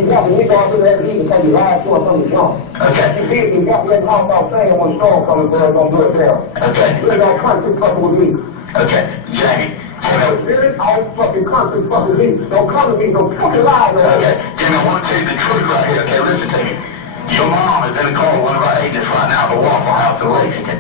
got to nigga out there because you lied to us on the jump. Okay. You got that house out saying when storm coming, bro, gonna do it there. Okay. You're gonna come to fucking with me. Okay, Jamie, Really? All fucking country fucking me. Don't come to me, don't fucking lie, man. Okay, Jimmy, I want to tell you the truth right here. Okay, listen to me. Your mom is in the car with one of our agents right now at the Waffle House in Lexington.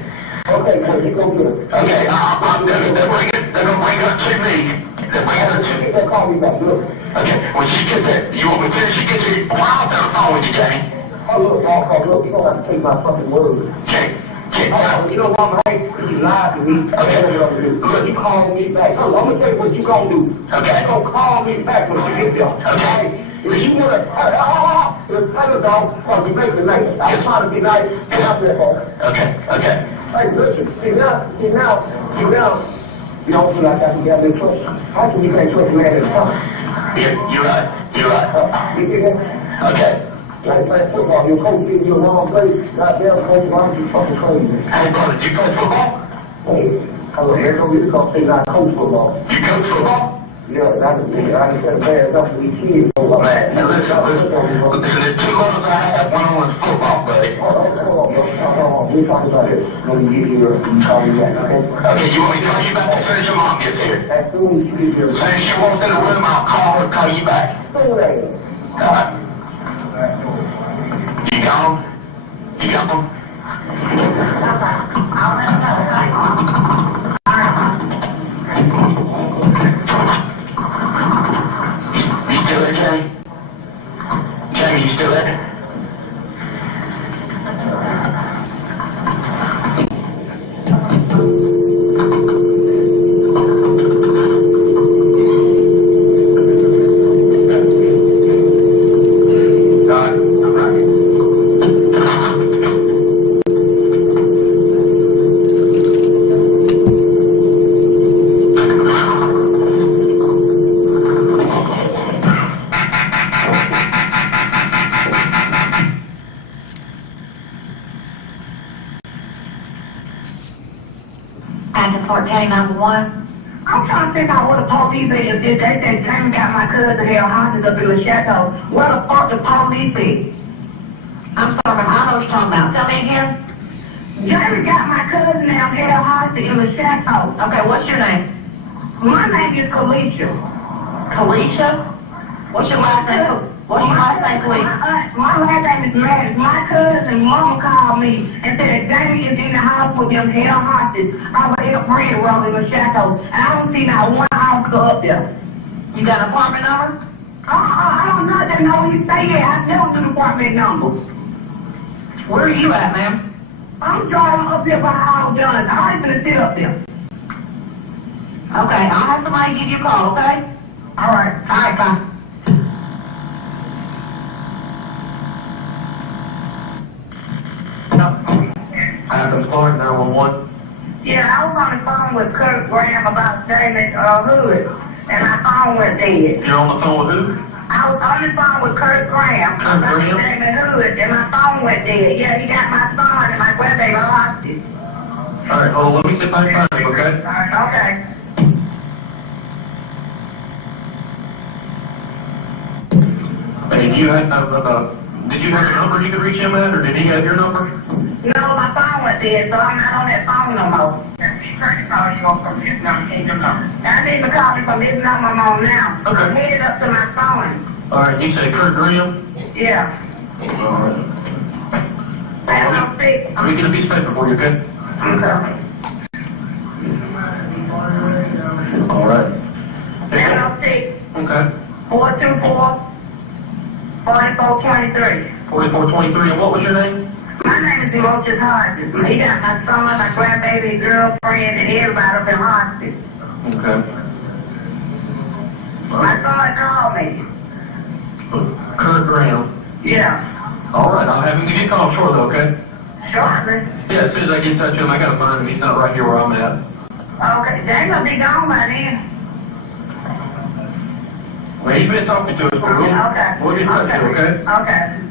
Okay, well, you go get her. Okay, they're gonna bring her to me. They're bringing her to me. They'll call me back, look. Okay, when she gets there, you want me to she gets here? Well, I'll stay on the phone with you, Jamie. Oh, look, look, you don't have to take my fucking word. Okay, You know why my hate? You lied to me. Look, you call me back. I'm gonna tell you what you gonna do. Okay. You gonna call me back when you get there. Okay. If you wanna, the other dog, you make the night. I'm trying to be nice. Get out there, folks. Okay. Hey, listen, see now, you don't feel like I can get in trust. How can you can't trust a man in front? Yeah, you're right. You see that? Okay. Like playing football, your coach gives you a wrong place. Goddamn coach, why don't you fucking crazy? Hey, brother, do you play football? Hey, I was here, don't get to say not coach football. You coach football? Yeah, I just said bad enough for these kids. Man, now listen, there's two brothers I have. One of them is football, buddy. Hold on, we're talking about it. Let me give you you call me back, okay? Okay, you want me to call you back as soon as your mom gets here? As soon as you get here. As soon as she walks in the room, I'll call you back. Soon as. Alright. You gone? You still there, Jamie? Jamie, you still there? I'm trying to figure out what the police is. They said Jamie got my cousin held hostage up in the chateau. Where the fuck the police is? I'm sorry, I know what you're talking about. Tell me again. Jamie got my cousin held hostage in the chateau. Okay, what's your name? My name is Kalisha. Kalisha? What's your last name? What's your last name, Kalisha? My last name is Maddie. My cousin, Mama called me and said that Jamie is in the house with them held hostage over there bread roll in the chateau. And I don't see not one house up there. You got an apartment number? I don't know. They know you say it. I tell them the apartment number. Where are you at, ma'am? I'm driving up there by all done. I ain't gonna sit up there. Okay, I'll have somebody give you a call, okay? All right, bye. Adams Clark, 911. Yeah, I was on the phone with Kurt Graham about Jamie Hood, and my phone went dead. You're on the phone with who? I was on the phone with Kurt Graham about Jamie Hood, and my phone went dead. Yeah, he got my son and my grandbaby hostage. Alright, hold on, let me see if I can find him, okay? Okay. Hey, do you have did you have a number you could reach him at, or did he have your number? No, my phone went dead, so I'm not on that phone no more. He's trying to call you from his number. I need to call me from his number I'm on now. Okay. I'm headed up to my phone. Alright, you say Kurt Graham? Yeah. Alright. I'm sick. Let me get a piece of paper for you, okay? Okay. Alright. I'm sick. Okay. 424-4423. 4423, and what was your name? My name is Demotrius Hodges. He got my son, my grandbaby, girlfriend, and everybody up in hospice. Okay. My son called me. Kurt Graham. Yeah. Alright, I'll have him give you a call shortly, okay? Shortly. Yeah, as soon as I get in touch with him, I gotta find him. He's not right here where I'm at. Okay, they gonna be gone by then. Well, he's been talking to us, but we'll get in touch with you, okay? Okay.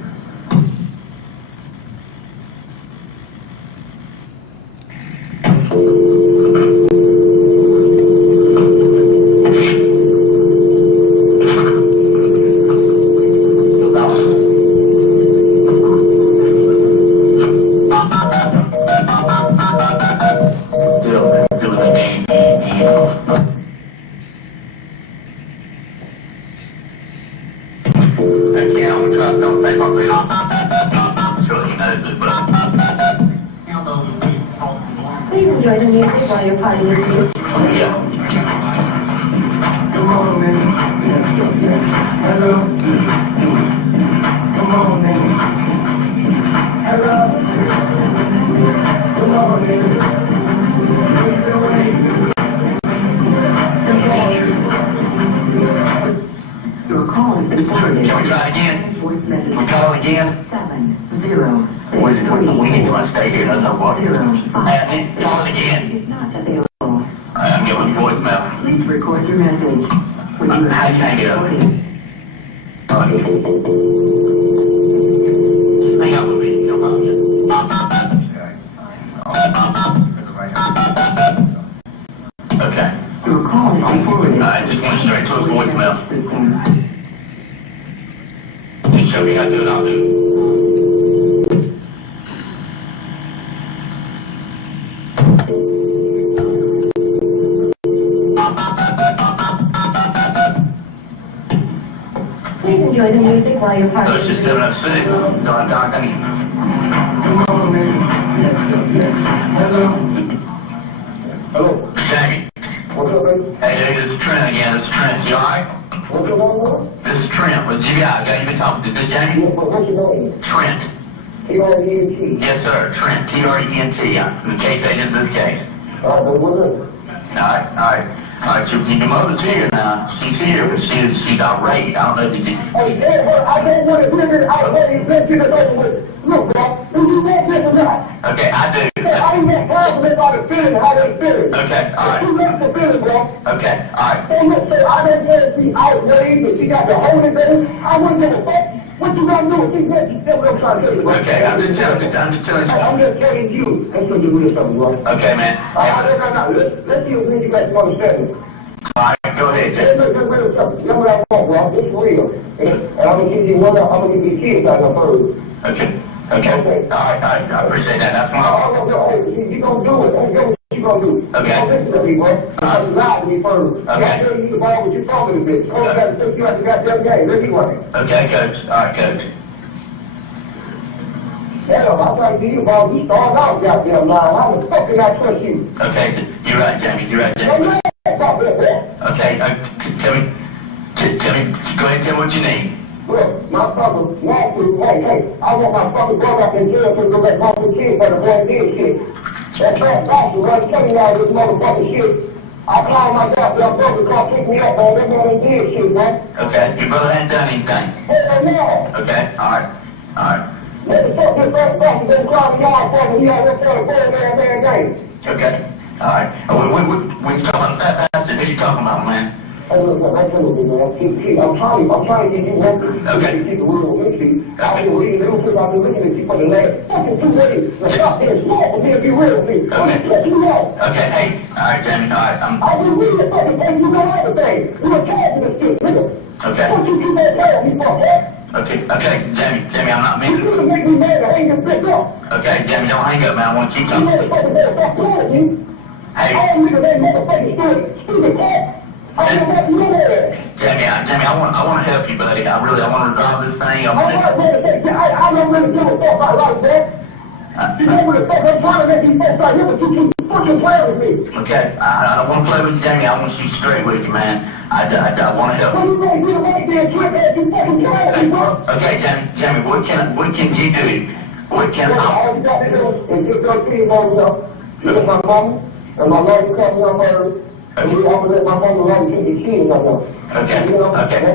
enjoy the music while you're partying with me? Yeah. Come on, man. Hello. Come on, man. Hello. Come on, man. Your call has been forwarded. Can we try again? Voice message. We call again? 7-0. What is it? We need to stay here. That's no problem. 0-5. Call it again. Is not available. I'm giving voicemail. Please record your message. When you How you hang it up? Hang up with me. No problem. Okay. Your call has been forwarded. I just went straight to his voicemail. Just show me how to do it, I'll do it. Please enjoy the music while you're So partying. it's just 706. Don, I need. Hello. Jackie. What's up, baby? Hey, this is Trent again. This is Trent. You alright? What's your name? This is Trent with GBI. Got you been talking to this Jackie? Yes, but what's your name? Trent. T-R-E-N-T. Yes, sir. Trent. T-R-E-N-T. I'm the case agent of this case. All right, but what's up? Alright. Your mother's here now. She's here, but she's irate. I don't know if you did. Hey, Dad, I don't want to bring it out of here. Let's get it over with. Look, bro, do you want this or not? Okay, I do. I ain't got time for this out of feeling how they feeling. Okay, alright. You left the feeling, bro. Okay, alright. Hey, look, sir, I don't want to be outraged if she got the Holy Ghost. I wouldn't give a fuck. What you gonna do if she gets you? Tell me what I'm trying to tell you, bro. Okay, I'm just telling you. I'm just telling you. That's what you really something, bro. Okay, man. Let's see if we can get some understanding. Alright, go ahead, Hey, Jay. look, something. You know what I want, bro? It's real. And I'm gonna give you one. I'm gonna give you kids out of first. Okay. Alright, I appreciate that. That's my... You gonna do it. That's what you gonna do. Okay. You listen to me, bro. You lie to me first. Okay. I tell you the ball, but you talking to this. Oh, you gotta take you out the goddamn game. Let me run it. Okay, Coach. Alright, Coach. Hell, I'm trying to give you the ball. You started out goddamn lying. How the fuck can I trust you? Okay, you're right, Jamie. Okay, tell me, go ahead and tell me what you need. Look, my fucking lawsuit, hey, I want my fucking brother up in jail to go back home to the kid for the boy did shit. That fat bastard was telling y'all this motherfucking shit. I called my goddamn brother to come pick me up on that man did shit, man. Okay, your brother hadn't done anything. Hell no. Okay, alright. What the fuck this fat bastard been calling y'all for when he had this sort of man game? Okay, alright. When you talking about that bastard, who you talking about, man? Hey, look, I'm telling you, man. See, I'm trying to get you one thing. Okay. You keep the real with me. I've been reading little things. I've been looking at you for the last fucking 2 days. Now, stop being smart for me to be real with me. I'm gonna cut you off. Okay, hey, alright, Jamie, alright, I've been reading the fucking thing. You know everything. You were talking this shit, nigga. Okay. What you keep on telling me for, man? Okay, Jamie, I'm not You meaning should make me mad. I ain't just picked up. Okay, Jamie, don't hang up, man. I want to keep You talking. motherfucker better stop calling me. Hey. Call me to that motherfucking stupid cat. I don't want you to know that. Jamie, I want to help you, buddy. I want to resolve this thing. I'm not going to take that. I don't really give a fuck about life, man. You know what the fuck I'm trying to make you folks out here, but you keep fucking playing with me. Okay, I don't want to play with you, Jamie. I want you straight with you, man. I want to help Well, you. you gonna be the right there, trick ass, you fucking playing with me, bro. Okay, Jamie, what can you do? What can All you got to do is get your team on you. Look at my mama, and my wife comes up there, and we offer that my mama right to the kids on them. Okay, You know, okay. I'm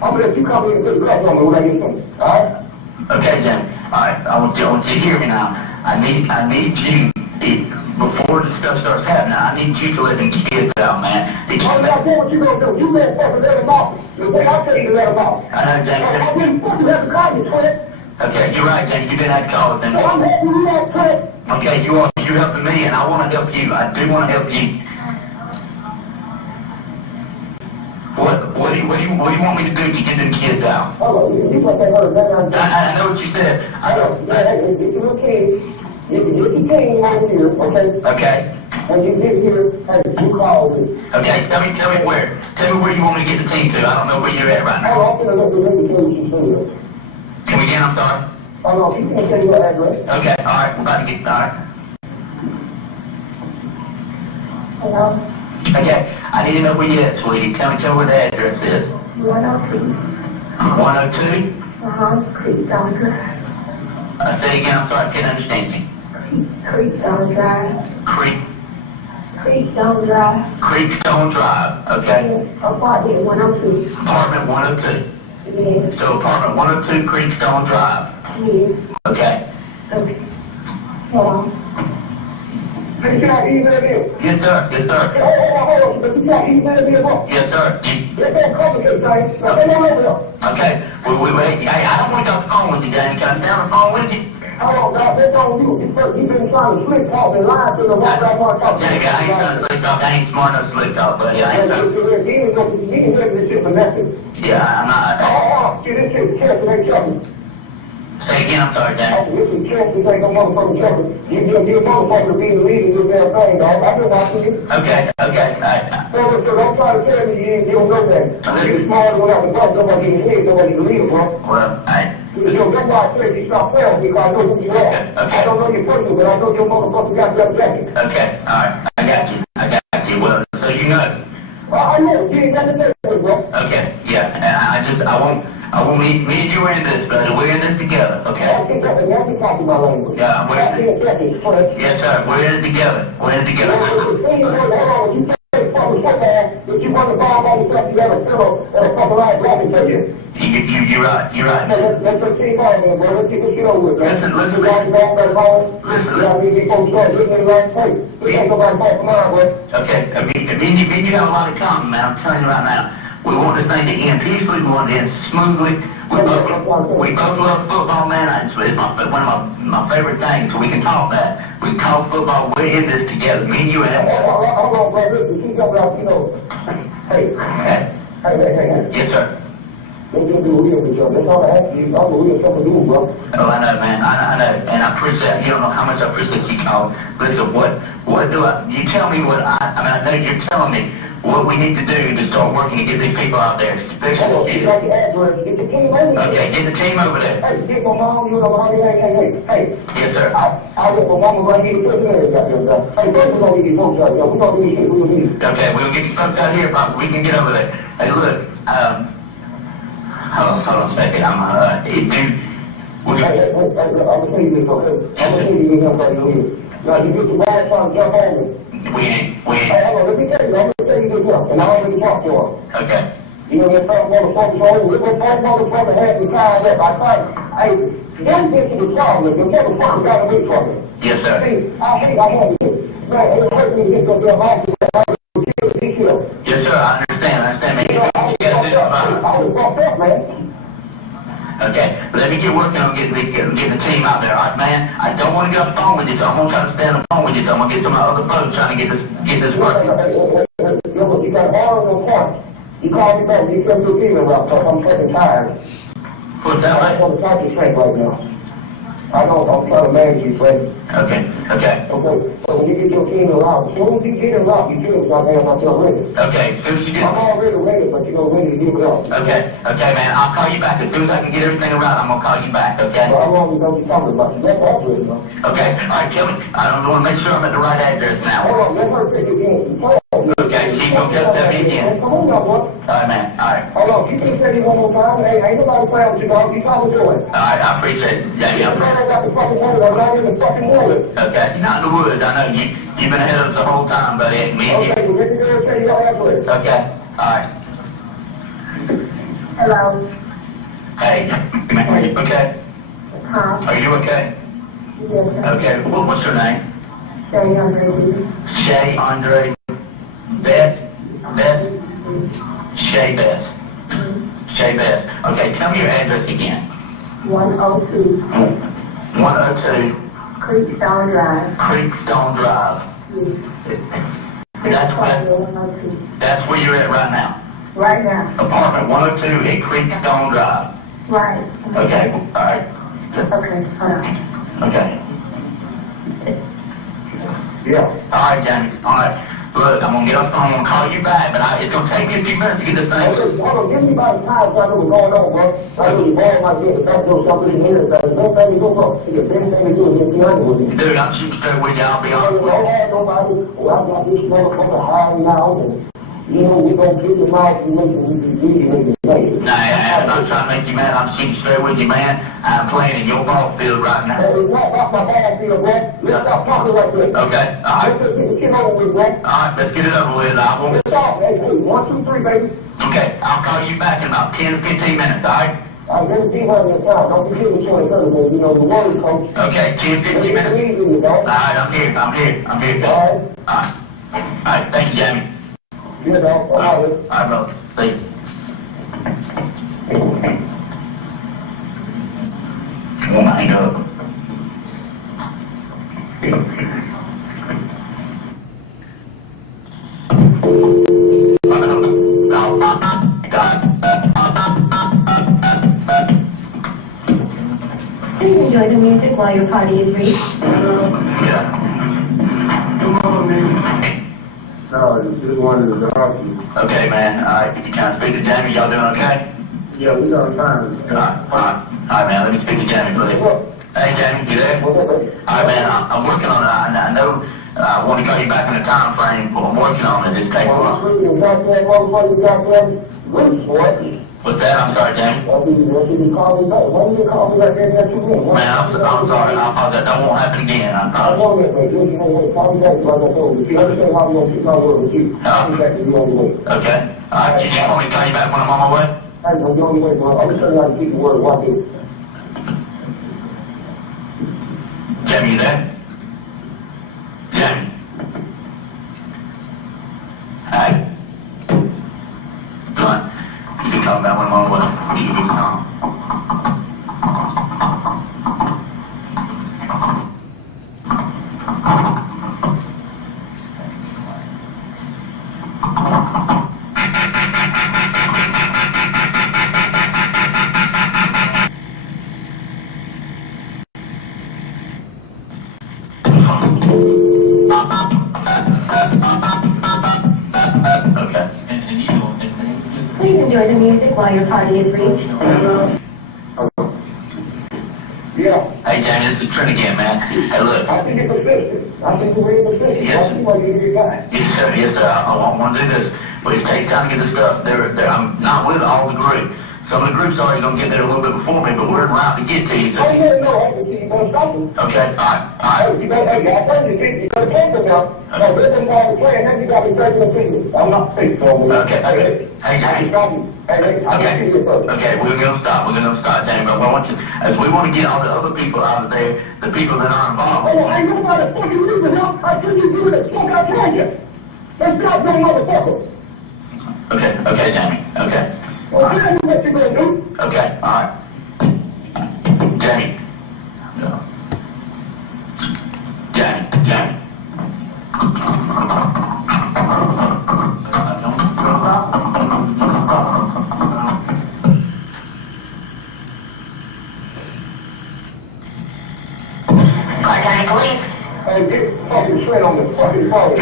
gonna let you come in and put the glass on me when I get some. All right? Okay, Jamie. All right, I want you to hear me now. I need you, before this stuff starts happening, I need you to let them kids out, man. I'm not doing what you gonna do. You better fucking let them off. The way I tell you to let them off. I know, Jamie. I didn't fucking have to call you, Trent. Okay, you're right, Jamie. You didn't have to call us. So I'm helping you out, Trent. Okay, you're helping me, and I want to help you. I do want to help you. What do you want me to do to get them kids out? Oh, you must have heard that. I know what you said. Get your kids. Get your team over here, okay? Okay. When you get here, hey, you call me. Okay, tell me where. Tell me where you want me to get the team to. I don't know where you're at right now. I'm gonna let me tell you what you said. Come again, I'm sorry. Oh, no, she can't tell you your address. Okay, alright, we're about to get started. Hello? Okay, I need to know where you at, sweetie. Tell me where the address is. 102. 102? Creekstone Drive. Say again, I'm sorry, I can't understand you. Creekstone Drive. Creekstone Drive. Creekstone Drive, okay? Apartment 102. Apartment 102. Yes. So apartment 102 Creekstone Drive. Yes. Okay. Okay. Hold on. Hey, can I email him? Yes, sir. Yes, sir. Hey, hold on, but you got email him, bro? Yes, sir. Let's go complicate things. Now, come on over here. Okay. Wait. Hey, I don't want to get off the phone with you, Danny. Can I stay on the phone with you? Hold on, now, that's on you. You've been trying to slip talk and lie to the one I want to talk to. Danny, I ain't trying to slick talk. I ain't smart enough to slick talk, buddy. I ain't trying to... He ain't making this shit for nothing. Yeah, I'm not... See, this shit is careful, ain't trouble. Say again, I'm sorry, Danny. This is careful, ain't no motherfucking trouble. You motherfucker being leading this damn thing, dog. I've been watching you. Okay. So don't try to tell me you don't know that. You're smart enough to talk, nobody can hear, nobody can lead, bro. Well, That's why I said you stop playing because I know who you are. Okay. I don't know your person, but I know your motherfucker got that jacket. Okay, all right. I got you. Well, so you know. I know. You ain't got to say that, bro. Okay, yeah. And I won't me and you are in this, brother. We're in this together, okay? That's the talking my language. Yeah, we're in it. Yes, sir. We're in it together. We're in it together. If you want to buy all this stuff, you got a pillow and a couple of rabbits for you. You're right. Let's just keep on there, bro. Let's get this shit over with, man. Listen. You got that home? You got me before we start looking in the right place. We ain't nobody talk tomorrow, bro. Okay, me and you have a lot in common, man. I'm telling you right now. We want this thing to end peacefully. We want it to end smoothly. We both love football, man. It's one of my favorite things. So we can talk that. We can talk football. We're in this together. Me and you and Hold on, bro. Listen, keep up, Hey. Yes, sir. Let's just be real with you. That's all I ask you. I'm a real something to do, bro. Oh, I know, man. I know. And I appreciate, you don't know how much I appreciate you calling. Listen, what do you tell me what I know you're telling me what we need to do to start working to get these people out there. Especially Get the address. Get the team over there. Okay, get the team over there. Hey, get my mom, you know, hey. Yes, sir. I let my mama right here to put her there. Hey, first we're going to get these folks out there. We're going to do this shit we'll need. Okay, we'll get you folks out here, Pop. We can get over there. Hey, look, hold on a second. I'm gonna tell you this, okay? I'm gonna tell you this, right? Now, you get the wild trying to jump on me. We ain't. Hey, hold on, let me tell you, I'm gonna tell you this now, and I already talked to her. Okay. You know, that first motherfucker, that motherfucker had me tied up. I thought, hey, them bitches was problem. The motherfucker got away from me. Yes, sir. See, I had it. Man, it hurt me to get them damn officers. Yes, sir, I understand, man. You know, I was fucked up, man. Okay, let me get working on getting the team out there, all right, man? I don't want to get off the phone with you, so I'm going to try to stay on the phone with you, so I'm going to get some of my other folks trying to get this working. You got horrible point. You called me back, you kept your feeling rough, because I'm fucking tired. What's that, right? I'm on the doctor's train right now. I know, I'm trying to manage you, Fred. Okay. So when you get your team around, as soon as you get it around, you feel like I'm still ready. Okay, as soon as you get... I'm already ready, but you're ready to give it up. Okay, man, I'll call you back. As soon as I can get everything around, I'm going to call you back, okay? So how long you know you talking about? You got that ready, man. Okay, all right, Kelly, I want to make sure I'm at the right address now. Hold on, let her take it again. Okay, she's going to just tell me again. Come on now, boy. All right, man, all right. Hold on, you can say it one more time. Hey, ain't nobody playing with you, dog. You talking to it. All right, I appreciate it. Yeah, I got the fucking word. I'm not in the fucking woods. Okay, not in the woods. I know you've been ahead of us the whole time, buddy. Me and you. Okay, well, let me go tell you your address. Okay, all right. Hello? Hey, man, are you okay? Huh? Are you okay? Yes, sir. Okay, what's your name? Shay Andre. Shay Andre. Beth? Shay Beth. Shay Beth. Okay, tell me your address again. 102. 102 Creekstone Drive. Creekstone Drive. That's where you're at right now. Right now. Apartment 102 at Creekstone Drive. Right. Okay, all right. Okay, hold on. Okay. Yeah. All right, Jamie. All right. Look, I'm gonna call you back, but it's gonna take me a few minutes to get this thing. Hold on, give me about time so I know what's going on, bro. I know you're born like this. That's no something in here. best thing to do, bro. The best thing to do is get behind with me. Dude, I'm shooting straight with you, I'll be honest with Don't you. have nobody, well, I got this motherfucker hiding out, and, you know, we gonna keep him out and make him be late. Nah, I'm not trying to make you mad, I'm shooting straight with you, man. I'm playing in your ball field right now. Hey, it's not off my ball field, bro. Let's stop talking like this. Okay, alright. Let's just get the shit over with, bro. Alright, let's get it over with. I won't. Let's talk, hey, 1, 2, 3, baby. Okay, I'll call you back in about 10 to 15 minutes, alright? All right, let me see what your time. Don't forget what you're doing, you know, the word, coach. Okay, 10, 15 minutes. Easy, dog. Alright, I'm here. All right. Alright. Alright, thank you, Jamie. Yeah, dog. All right. Alright, brother. See you. Oh my God. Please enjoy the music while your party is reached. Yeah. No, just wanted to talk to you. Okay, man. Alright, you trying to speak to Jamie? Y'all doing okay? Yeah, we got time. Alright, man. Let me speak to Jamie, please. Hey, Jamie, you there? Alright, man. I'm working on it. I know I want to call you back in the time frame, but I'm working on it. It just takes a while. What's that? I'm sorry, Jamie. Man, I'm sorry. I apologize. That won't happen again. I promise. Okay. Alright, you just want me to call you back when I'm on my way? Jamie, you there? Jamie. Hey. Come on. You can call me back when I'm on my way. You can call. Okay. Please enjoy the music while your party is reached. Yeah. Hey, Jamie, this is Trent again, man. Hey, look. I think it's persistent. I think you're really persistent. Yes. I see why you get guys. Yes, sir. I want to do this. But it takes time to get the stuff. I'm not with all the groups. Some of the groups are going to get there a little bit before me, but we're around to get to you. So. Oh, yeah, no, I can see you gonna stop it. Okay, all right. Hey, you better, hey, I told you, you better cancel now. Now, this is why we're playing, then you got to break the fingers. I'm not fake, so I'm Okay. Hey, Jamie. Hey, I can see you first. Okay, we're going to stop, Jamie, but I want you, as we want to get all the other people out of there, the people that are involved. Oh, ain't nobody fucking leaving now. I tell you, do that smoke out there yet. That's not no motherfucker. Okay, Jamie, okay. Well, I know what you're gonna do. Okay, all right. Jamie. No. Jamie. Part-time police. Hey, get fucking straight on the fucking phone.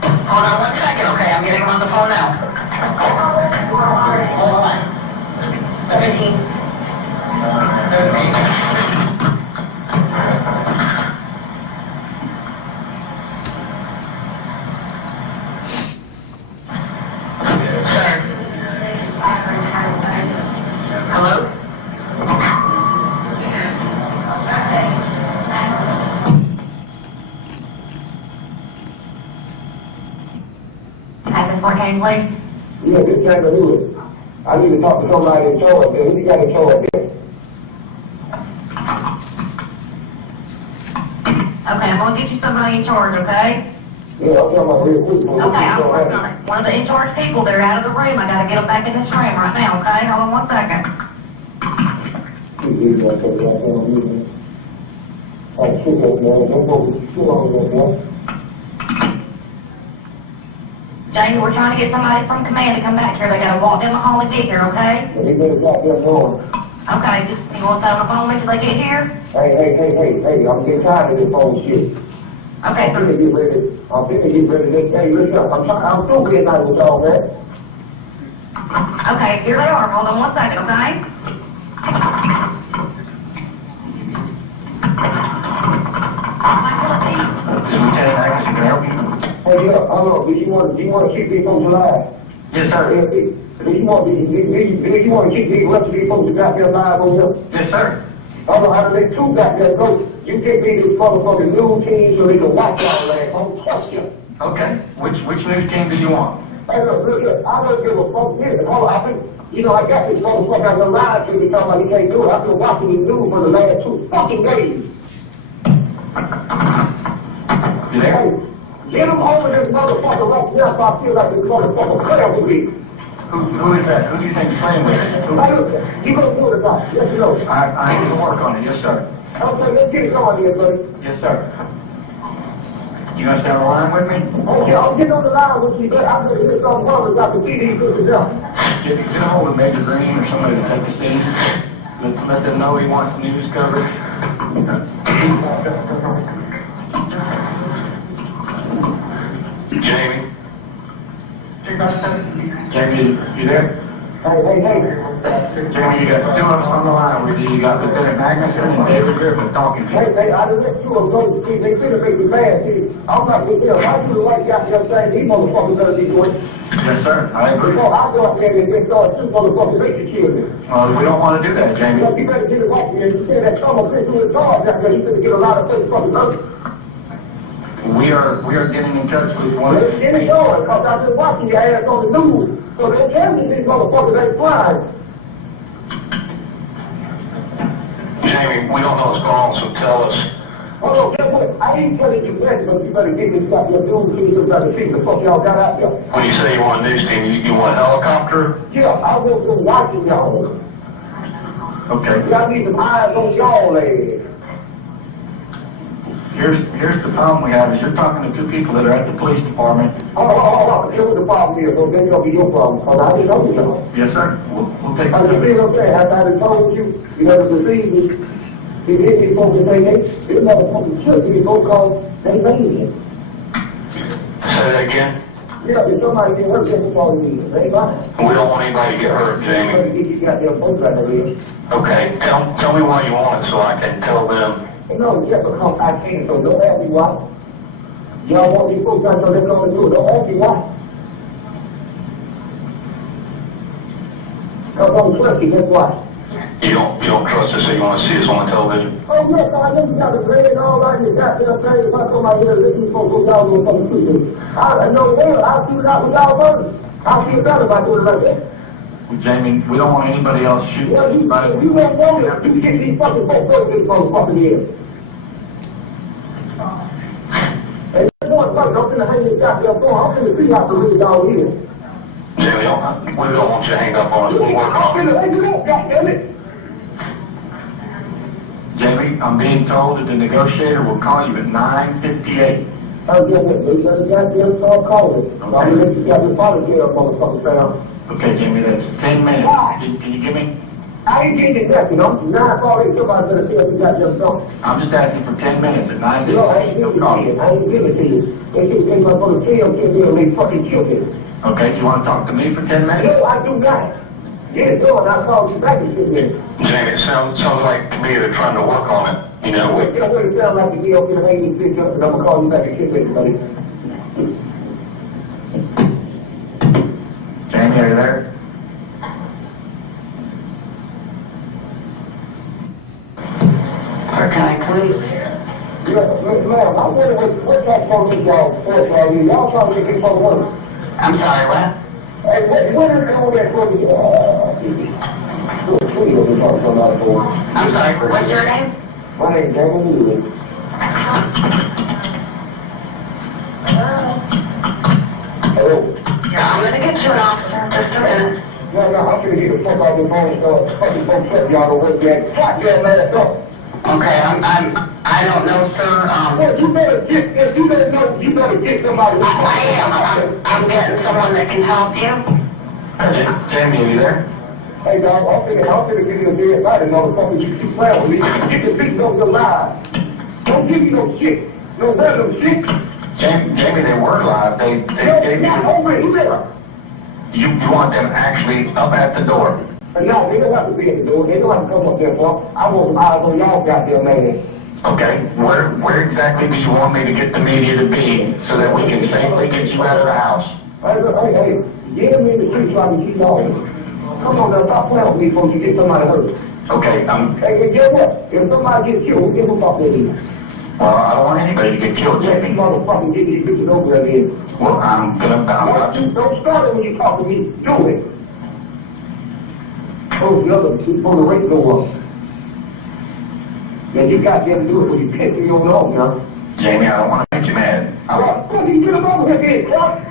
Hold on 1 second, okay? I'm getting him on the phone now. Hold on. 17. Sir. Hello? Hi, Miss Morgan, please. Yeah, this guy to do it. I need to talk to somebody in charge there. Who you got in charge there? Okay, I'm gonna get you somebody in charge, okay? Yeah, I'll tell my real quick. Okay, I'm working on it. One of the in charge people, they're out of the room. I gotta get them back in this room right now, okay? Hold on 1 second. Jamie, we're trying to get somebody from command to come back here. They gotta walk down the hall and get here, okay? Okay, just, you wanna stay on the phone until they get here? Hey, I'm getting tired of this phone shit. Okay, I'm finna get ready to hey, listen up. I'm still getting out with y'all, man. okay, here they are. Hold on 1 second, okay? on. Do you want to keep these folks alive? Yes, sir. Do you want to keep these rest of these folks goddamn alive on here? Yes, sir. I don't know how to make two goddamn votes. You give me this motherfucking news team so they can watch y'all ass. Don't trust you. Okay. Which news team do you want? Hey, look, I don't give a fuck. Listen, hold on. I got this motherfucker I done lied to me talking about he can't do it. I've been watching the news for the last 2 fucking days. You there? Hey, get him over this motherfucker right now so I feel like this motherfucker prayer with me. Who is that? Who do you think you're playing with? Hey, look, you gonna do it about it. Yes, you know. I need to work on it. Yes, sir. Okay, let's get it going here, buddy. Yes, sir. You gonna stay on the line with me? Okay, I'll get on the line with you, but I'm gonna hear some brothers out the TV good enough. Get a hold of Major Green or somebody to take the scene. Let them know he wants the news covered. Jamie? Jamie, you there? Hey. Jamie, you got 2 of us on the line with you. You got Lieutenant Magnuson and David Griffin talking to you. Hey, I done let 2 of them go to see. They finna make me mad, see. I'm not gonna tell. I do the right goddamn thing. These motherfuckers better be doing. Yes, sir. I agree. Before I go up there and they start 2 motherfuckers, they can kill me. We don't want to do that, Jamie. You better get it right here. You said that some of them to his dog after he's gonna get a lot of things fucking hurt. We are getting in touch with one of the... Get it going, because I've been watching your ass on the news. So they tell me these motherfuckers ain't flying. Jamie, we don't know what's going on, so tell us. Hold on, guess what? I ain't telling you that, but you better get this goddamn news team so better see the fuck y'all got out there. When you say you want a news team, you want a helicopter? Yeah, I want them watching y'all. Okay. Y'all need some eyes on y'all ass. Here's the problem we have is you're talking to 2 people that are at the police department. Hold on. Here's what the problem is, so then it'll be your problem, because I didn't know you know. Yes, sir. We'll take I just feel okay. After I done told you, you never believe me. You hit me folks and say, hey, this motherfucking shook me, folks call, they lazy. Say that again? Yeah, if somebody get hurt, that's all you need. They fine. We don't want anybody to get hurt, Jamie. You got their folks like that is. Okay, tell me why you want it so I can tell them. No, just because I can, so don't ask me why. Y'all want these folks out so they're going to do it. Don't ask me why. Because I don't trust you, that's why. You don't trust us, so you want to see us on the television? Oh, yes, I know you got the grade and all that, and you got them things. If I come out here and listen to folks, y'all going to fucking shoot me. I know well, I'll see it out with y'all first. I'll see it out if I do it like that. Jamie, we don't want anybody else shooting Yeah, anybody. you won't know it. You get these fucking folks over this motherfucking here. And this motherfucker, I'm finna hang this goddamn phone. I'm finna see how to read y'all here. Jamie, we don't want you to hang up on us. We're working I'm on finna hang it up, goddammit. Jamie, I'm being told that the negotiator will call you at 9:58. Oh, yeah, they better goddamn start calling. I'm gonna let you goddamn volunteer, motherfucker, fam. Okay, Jamie, that's 10 minutes. Can you give me? I ain't getting nothing. I'm not already somebody better see if you got your stuff. I'm just asking for 10 minutes at 9:58. No, I ain't giving it to you. I ain't giving it to you. They keep saying I'm gonna kill me and they fucking kill me. Okay, do you want to talk to me for 10 minutes? No, I do not. Get it going. I'll call you back and shit then. Jamie, it sounds like to me they're trying to work on it. You know, Wait, you know what it sounds like to me up here hanging this bitch up and I'm gonna call you back and shit with you, buddy. Jamie, are you there? Okay, please. Ma'am, I'm wondering what that phone is y'all for, y'all trying to get this phone work. I'm sorry, what? Hey, what is all that for me? I'm sorry, what's your name? My name's Daniel Lee. Hello? Yeah, I'm gonna get you an officer, just a minute. No, I'm gonna get the fuck out of the phone so fucking folks up y'all don't work that. Fuck your ass up. Okay, I don't know, sir, Well, you better get, if you don't know, you better get somebody. I am, I'm getting someone that can help you. Jamie, are you there? Hey, dog, I'm finna give you a dead body, motherfucker. You keep playing with me. Get the beat over the line. Don't give me no shit. No random shit. Jamie, they were live. They No, gave not you... over here. You want them actually up at the door? No, they don't have to be at the door. They don't have to come up there, bro. I want some eyes on y'all goddamn man. Okay, where exactly do you want me to get the media to be so that we can safely get you out of the house? Hey, get me in the street so I can keep on. Come on now, stop playing with me before you get somebody hurt. Okay, Hey, guess what? If somebody gets killed, who gives a fuck with me? I don't want anybody to get killed, Jamie. Motherfucking get these bitches over there then. Well, I'm gonna Don't start it when you talk to me. Do it. Oh, the other, before the rate go up. Man, you got to do it when you piss me over now. Jamie, I don't want to make you mad. Well, you get him over here, kid, Clark.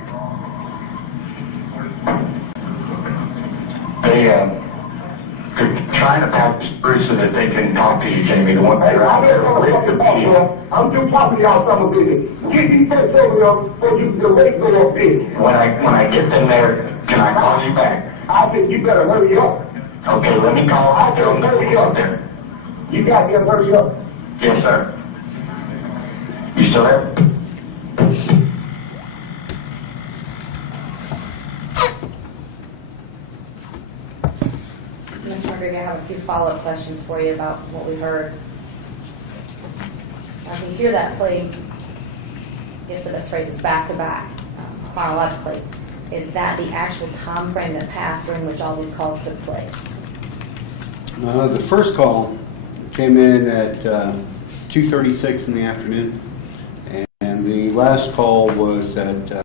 They're trying to pass this through so that they can talk to you, Jamie. The ones that are out there with the media. I'm too talking to y'all some business. Get these folks over here before the rate go up, bitch. When I get them there, can I call you back? I think you better hurry up. Okay, let me call out there on the phone there. You got to hurry up. Yes, sir. You still there? Mr. McGregor, I have a few follow-up questions for you about what we heard. I can hear that plea, I guess the best phrase is back-to-back, chronologically. Is that the actual time frame that passed during which all these calls took place? The first call came in at 2:36 in the afternoon, and the last call was at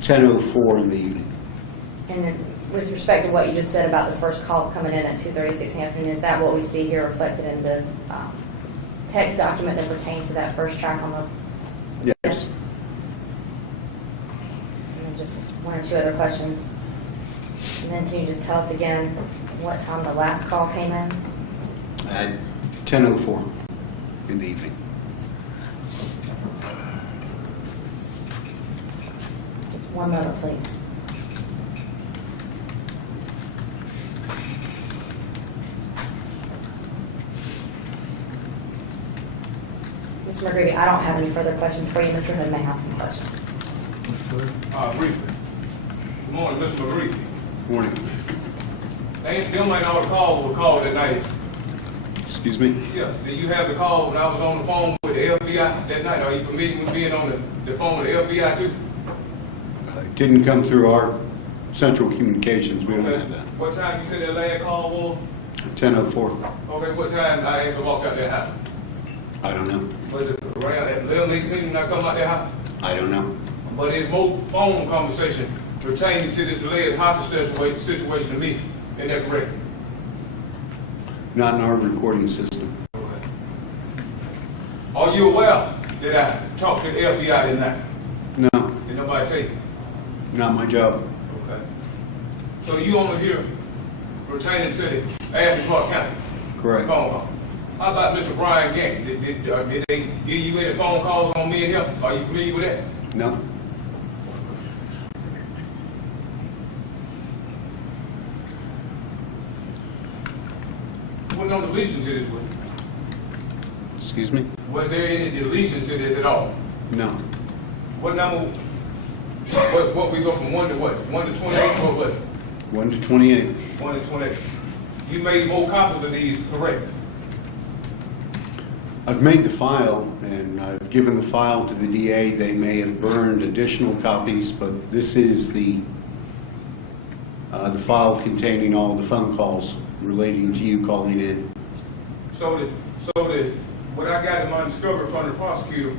10:04 in the evening. And then with respect to what you just said about the first call coming in at 2:36 in the afternoon, is that what we see here reflected in the text document that pertains to that first track on the... Yes. And then just one or two other questions. And then can you just tell us again what time the last call came in? At 10:04 in the evening. Just one moment, please. Mr. McGreevy, I don't have any further questions for you. Mr. Hood may have some questions. Briefly. Good morning, Mr. McGreevy. Morning. Them ain't all the calls were called that night. Excuse me? Yeah, did you have the call when I was on the phone with the FBI that night? Are you familiar with being on the phone with the FBI too? It didn't come through our central communications. We don't have that. What time you said that last call was? 10:04. Okay, what time I actually walked out that house? I don't know. Was it around at 11:18 when I come out that house? I don't know. But there's more phone conversation pertaining to this alleged hostage situation to me. Isn't that correct? Not in our recording system. Okay. Are you aware that I talked to the FBI that night? No, Did nobody tell you? not my job. Okay. So you only hear pertaining to the Ashland Clark County Correct. phone call. How about Mr. Brian Gank? Did they give you any phone calls on me and him? Are you familiar with that? No. Was no deletions to this? Excuse me? Was there any deletions to this at all? No. What number? What we go from 1 to what? 1 to 28? What was it? 1 to 28. 1 to 28. You made more copies of these, correct? I've made the file, and I've given the file to the DA. They may have burned additional copies, but this is the file containing all the phone calls relating to you calling in. So what I got in my discovery from the prosecutor,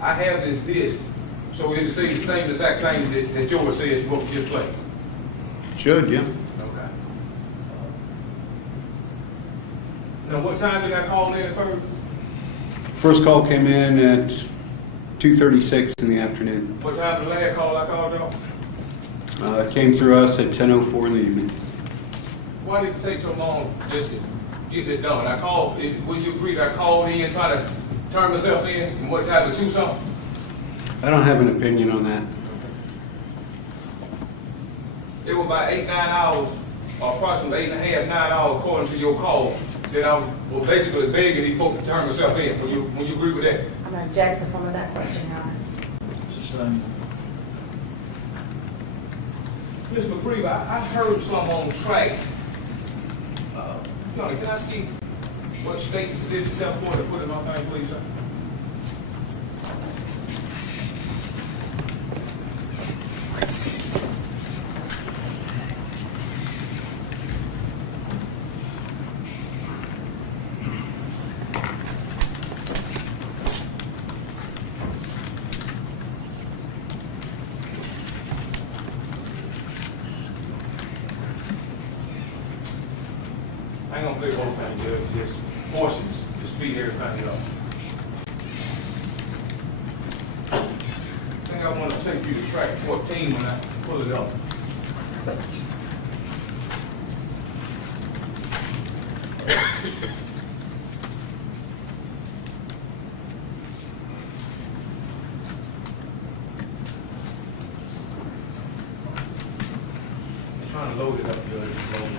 I have this list, so it'll say the same exact thing that yours says what we just played. Should, yeah. Okay. Now, what time did I call in first? First call came in at 2:36 in the afternoon. What time the last call I called y'all? It came through us at 10:04 in the evening. Why did it take so long just to get it done? I called, would you agree that I called in, trying to turn myself in, and what time, at 2 something? I don't have an opinion on that. It was about 8, 9 hours, or approximately 8 and a half, 9 hours, according to your call, that I was basically begging these folks to turn myself in. When you agree with that? I'm going to object to the form of that question, Howard. Ms. McGreevy, I heard some on track. Can I see What state is it, 740, put it on my thing, please, sir? I ain't gonna play the whole thing, Judge, just portions, just speed everything up. I think I wanna take you to track 14 when I pull it up. I'm trying to load it up, Judge, it's loading.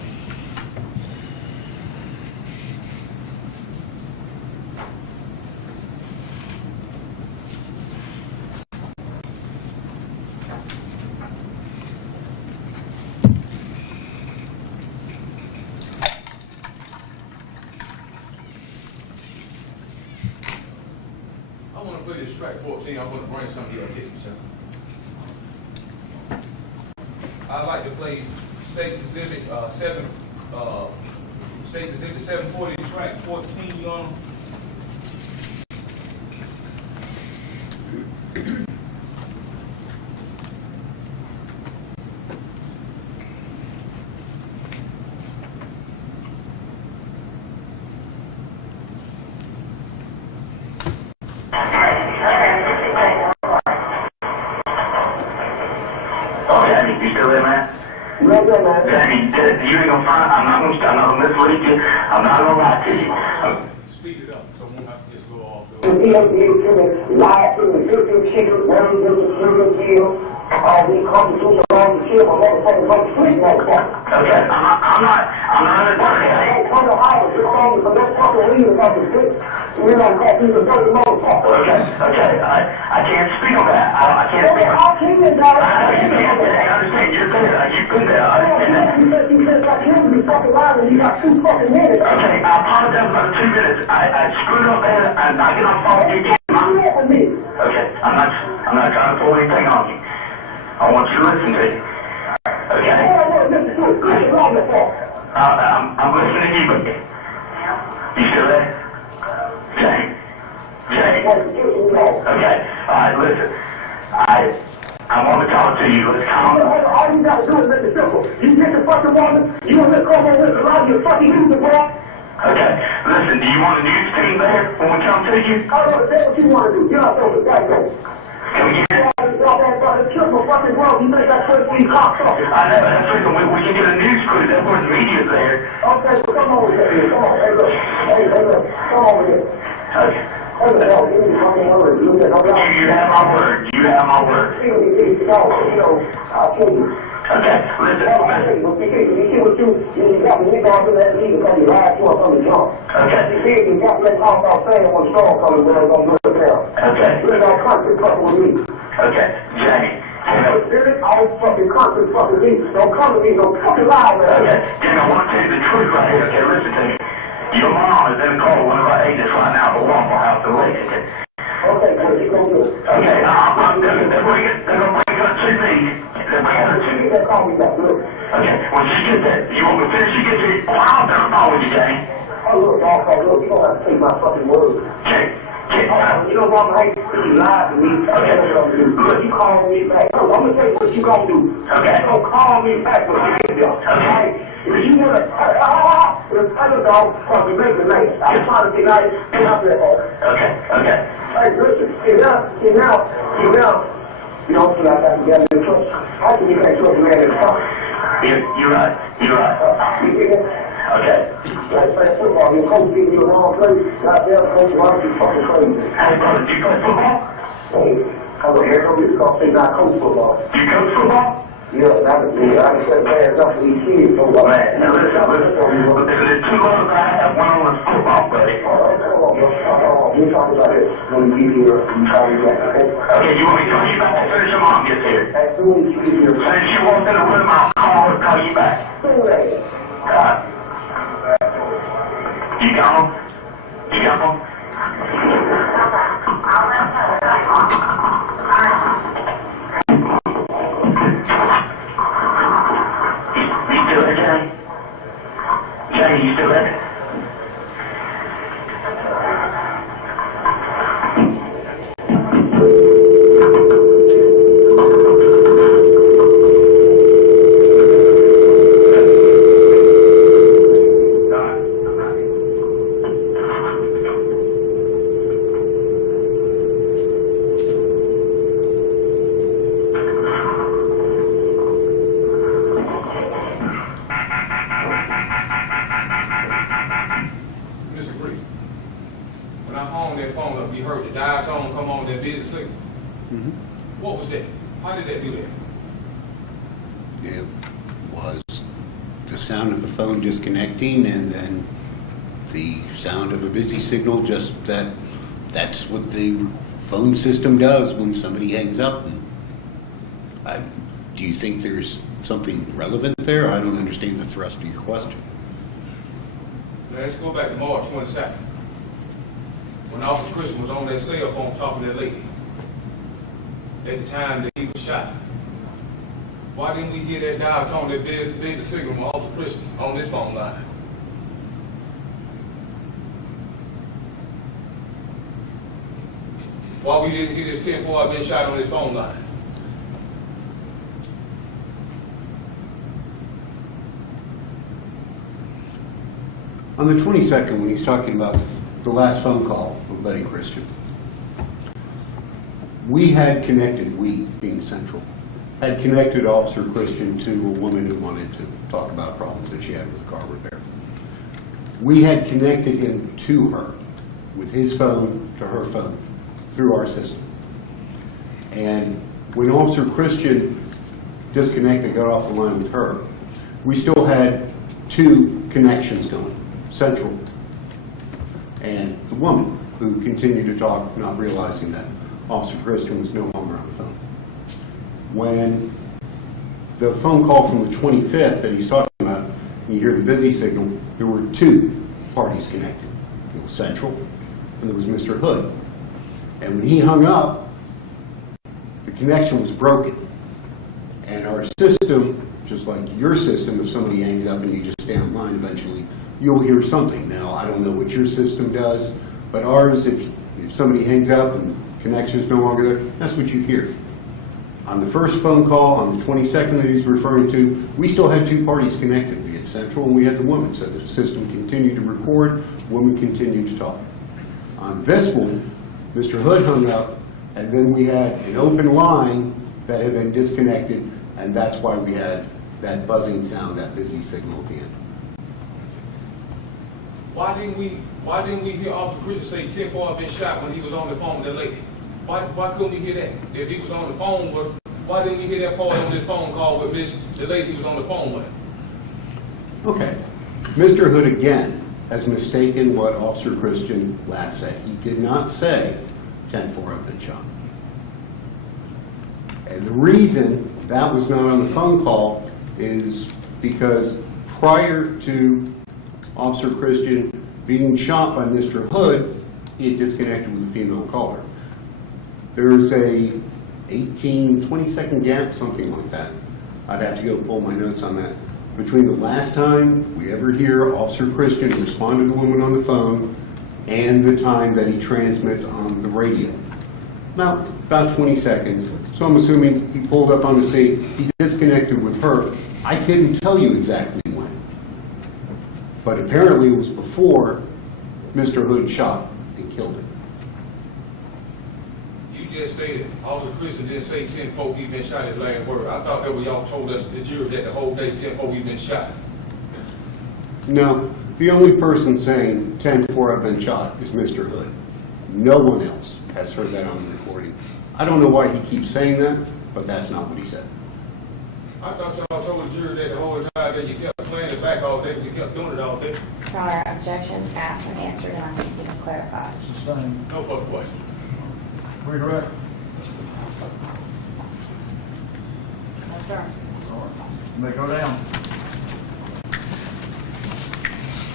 I want to put this track 14, I want to bring some of your attention, sir. I'd like to play State's Exhibit 740, track 14, Your Honor. You still there, man? Right there, man. Danny, you ain't gonna find, I'm not gonna mislead you. I'm not gonna lie to you. Speed it up, so we won't have to just go off. The DFD to the live to the victim chicken, running with the serial kill. We come to the wrong to kill my motherfuckers on the street like that. Okay, I'm not Don't come to Iowa, you're calling for no fucking reason on the street. We're not calling you the dirty motherfucker. Okay, I can't speak on that. I can't speak on that. I'll keep it, dog. I understand you're there. You've been there. I understand that. You said like him, you fucking lying, and you got 2 fucking minutes. Okay, I apologize for the 2 minutes. I screwed up there, and I get on the phone with you. Okay, I'm not trying to pull anything on you. I want you to listen to me. Okay? I'm listening to you, but you still there? Jay? Okay, alright, listen. I want to talk to you. Let's calm down. All you gotta do is make it simple. You get the fucking woman, you want to come over with a lot of your fucking music, boy. Okay, listen, do you want a news team there when we come to you? I don't know, that's what you want to do. Get out there with that guy. Can we get it? Triple fucking wrong, you make that first week cocksucker. I know, that's the reason we can get a news crew there where the media's there. Okay, so come over here. Come on, hey, look. Hey, look. Come over here. Okay. Hey, look, give me the fucking word. You have my word. You have my word. I'll kill you. Okay, listen. You see what you got me nigga off in that league because you lied to us on the jump. Okay. You see, you got that talk about saying when storm coming, we're going to do it now. Okay. We're going to country fucking with me. Okay, Jay. I'll fucking country fucking me. Don't come to me, don't fucking lie, man. Okay, Jay, I want to tell you the truth right here. Okay, listen to me. Your mom is in the call one of our agents right now at the Waffle House in Lexington. Okay, what you gonna do? Okay, they're gonna bring her to me. They're bringing her to me. They call me back, look. Okay, when she gets there, you want me to finish? She gets there. Oh, I'll never phone with you, Jay. Oh, look, dog, look, you don't have to take my fucking word. Jay. You know what, I hate you lied to me. Okay. Look, you call me back. I'm gonna tell you what you gonna do. Okay. You gonna call me back when you get there. Okay. If you wanna, the other dog fucking make it nice. I'm trying to be nice. Get out there, boy. Okay. Hey, listen, see now, you don't feel like I can get in trouble. I can get in trouble, man, in trouble. You're right. You get it? Okay. Like playing football, your coach giving you the wrong place. Goddamn coach, why don't you fucking crazy? Hey, brother, do you play football? Hey, I'm a head coach, because they not coach football. Do you coach football? Yeah, I can say bad enough for these kids. So Man, now listen, there's 2 others I have. One on football, buddy. We're talking about it when you get here. You call me back, okay? Okay, you want me to call you back as soon as your mom gets here? As soon as you get here. As soon as she walks in the room, I'll call her and call you back. Soon as. You gone? example? You still there, Johnny? Johnny, you still there? Mr. Priest, when I hung that phone up, you heard the dial tone come on that busy signal. What was that? How did that do that? It was the sound of the phone disconnecting and then the sound of a busy signal, just that's what the phone system does when somebody hangs up. And do you think there's something relevant there? I don't understand the thrust of your question. Let's go back to March 22nd, when Officer Christian was on that cell phone talking to that lady. At the time that he was shot. Why didn't we hear that dial tone, that busy signal from Officer Christian on this phone line? Why we didn't hear this 10-4 I've been shot on this phone line? On the 22nd, when he's talking about the last phone call with Buddy Christian, we had connected, we being Central, had connected Officer Christian to a woman who wanted to talk about problems that she had with car repair. We had connected him to her with his phone to her phone through our system. And when Officer Christian disconnected, got off the line with her, we still had two connections going. Central and the woman who continued to talk, not realizing that Officer Christian was no longer on the phone. When the phone call from the 25th that he's talking about, you hear the busy signal, there were two parties connected. It was Central and there was Mr. Hood. And when he hung up, the connection was broken. And our system, just like your system, if somebody hangs up and you just stay online, eventually you'll hear something. Now, I don't know what your system does, but ours, if somebody hangs up and connection is no longer there, that's what you hear. On the first phone call, on the 22nd that he's referring to, we still had two parties connected. We had Central and we had the woman, so the system continued to record, the woman continued to talk. On this one, Mr. Hood hung up, and then we had an open line that had been disconnected, and that's why we had that buzzing sound, that busy signal at the end. Why didn't we hear Officer Christian say 10-4 I've been shot when he was on the phone with that lady? Why couldn't we hear that? If he was on the phone with, why didn't we hear that part on this phone call with the lady he was on the phone with? Okay. Mr. Hood again has mistaken what Officer Christian last said. He did not say 10-4 I've been shot. And the reason that was not on the phone call is because prior to Officer Christian being shot by Mr. Hood, he had disconnected with a female caller. There's a 20-second gap, something like that. I'd have to go pull my notes on that. Between the last time we ever hear Officer Christian respond to the woman on the phone and the time that he transmits on the radio. About 20 seconds. So I'm assuming he pulled up on the scene, he disconnected with her. I couldn't tell you exactly when. But apparently it was before Mr. Hood shot and killed him. You just stated Officer Christian didn't say 10-4 he's been shot at last word. I thought that y'all told us, the jury, that the whole day 10-4 he's been shot. No, the only person saying 10-4 I've been shot is Mr. Hood. No one else has heard that on the recording. I don't know why he keeps saying that, but that's not what he said. I thought y'all told the jury that the whole time that you kept playing it back all day, you kept doing it all day. Your Honor, objection asked and answered, and I think you can clarify. Sustained. No further question. Redirect. No, sir. All right. You may go down.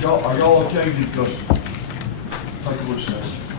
Are y'all okay? Because take a recess.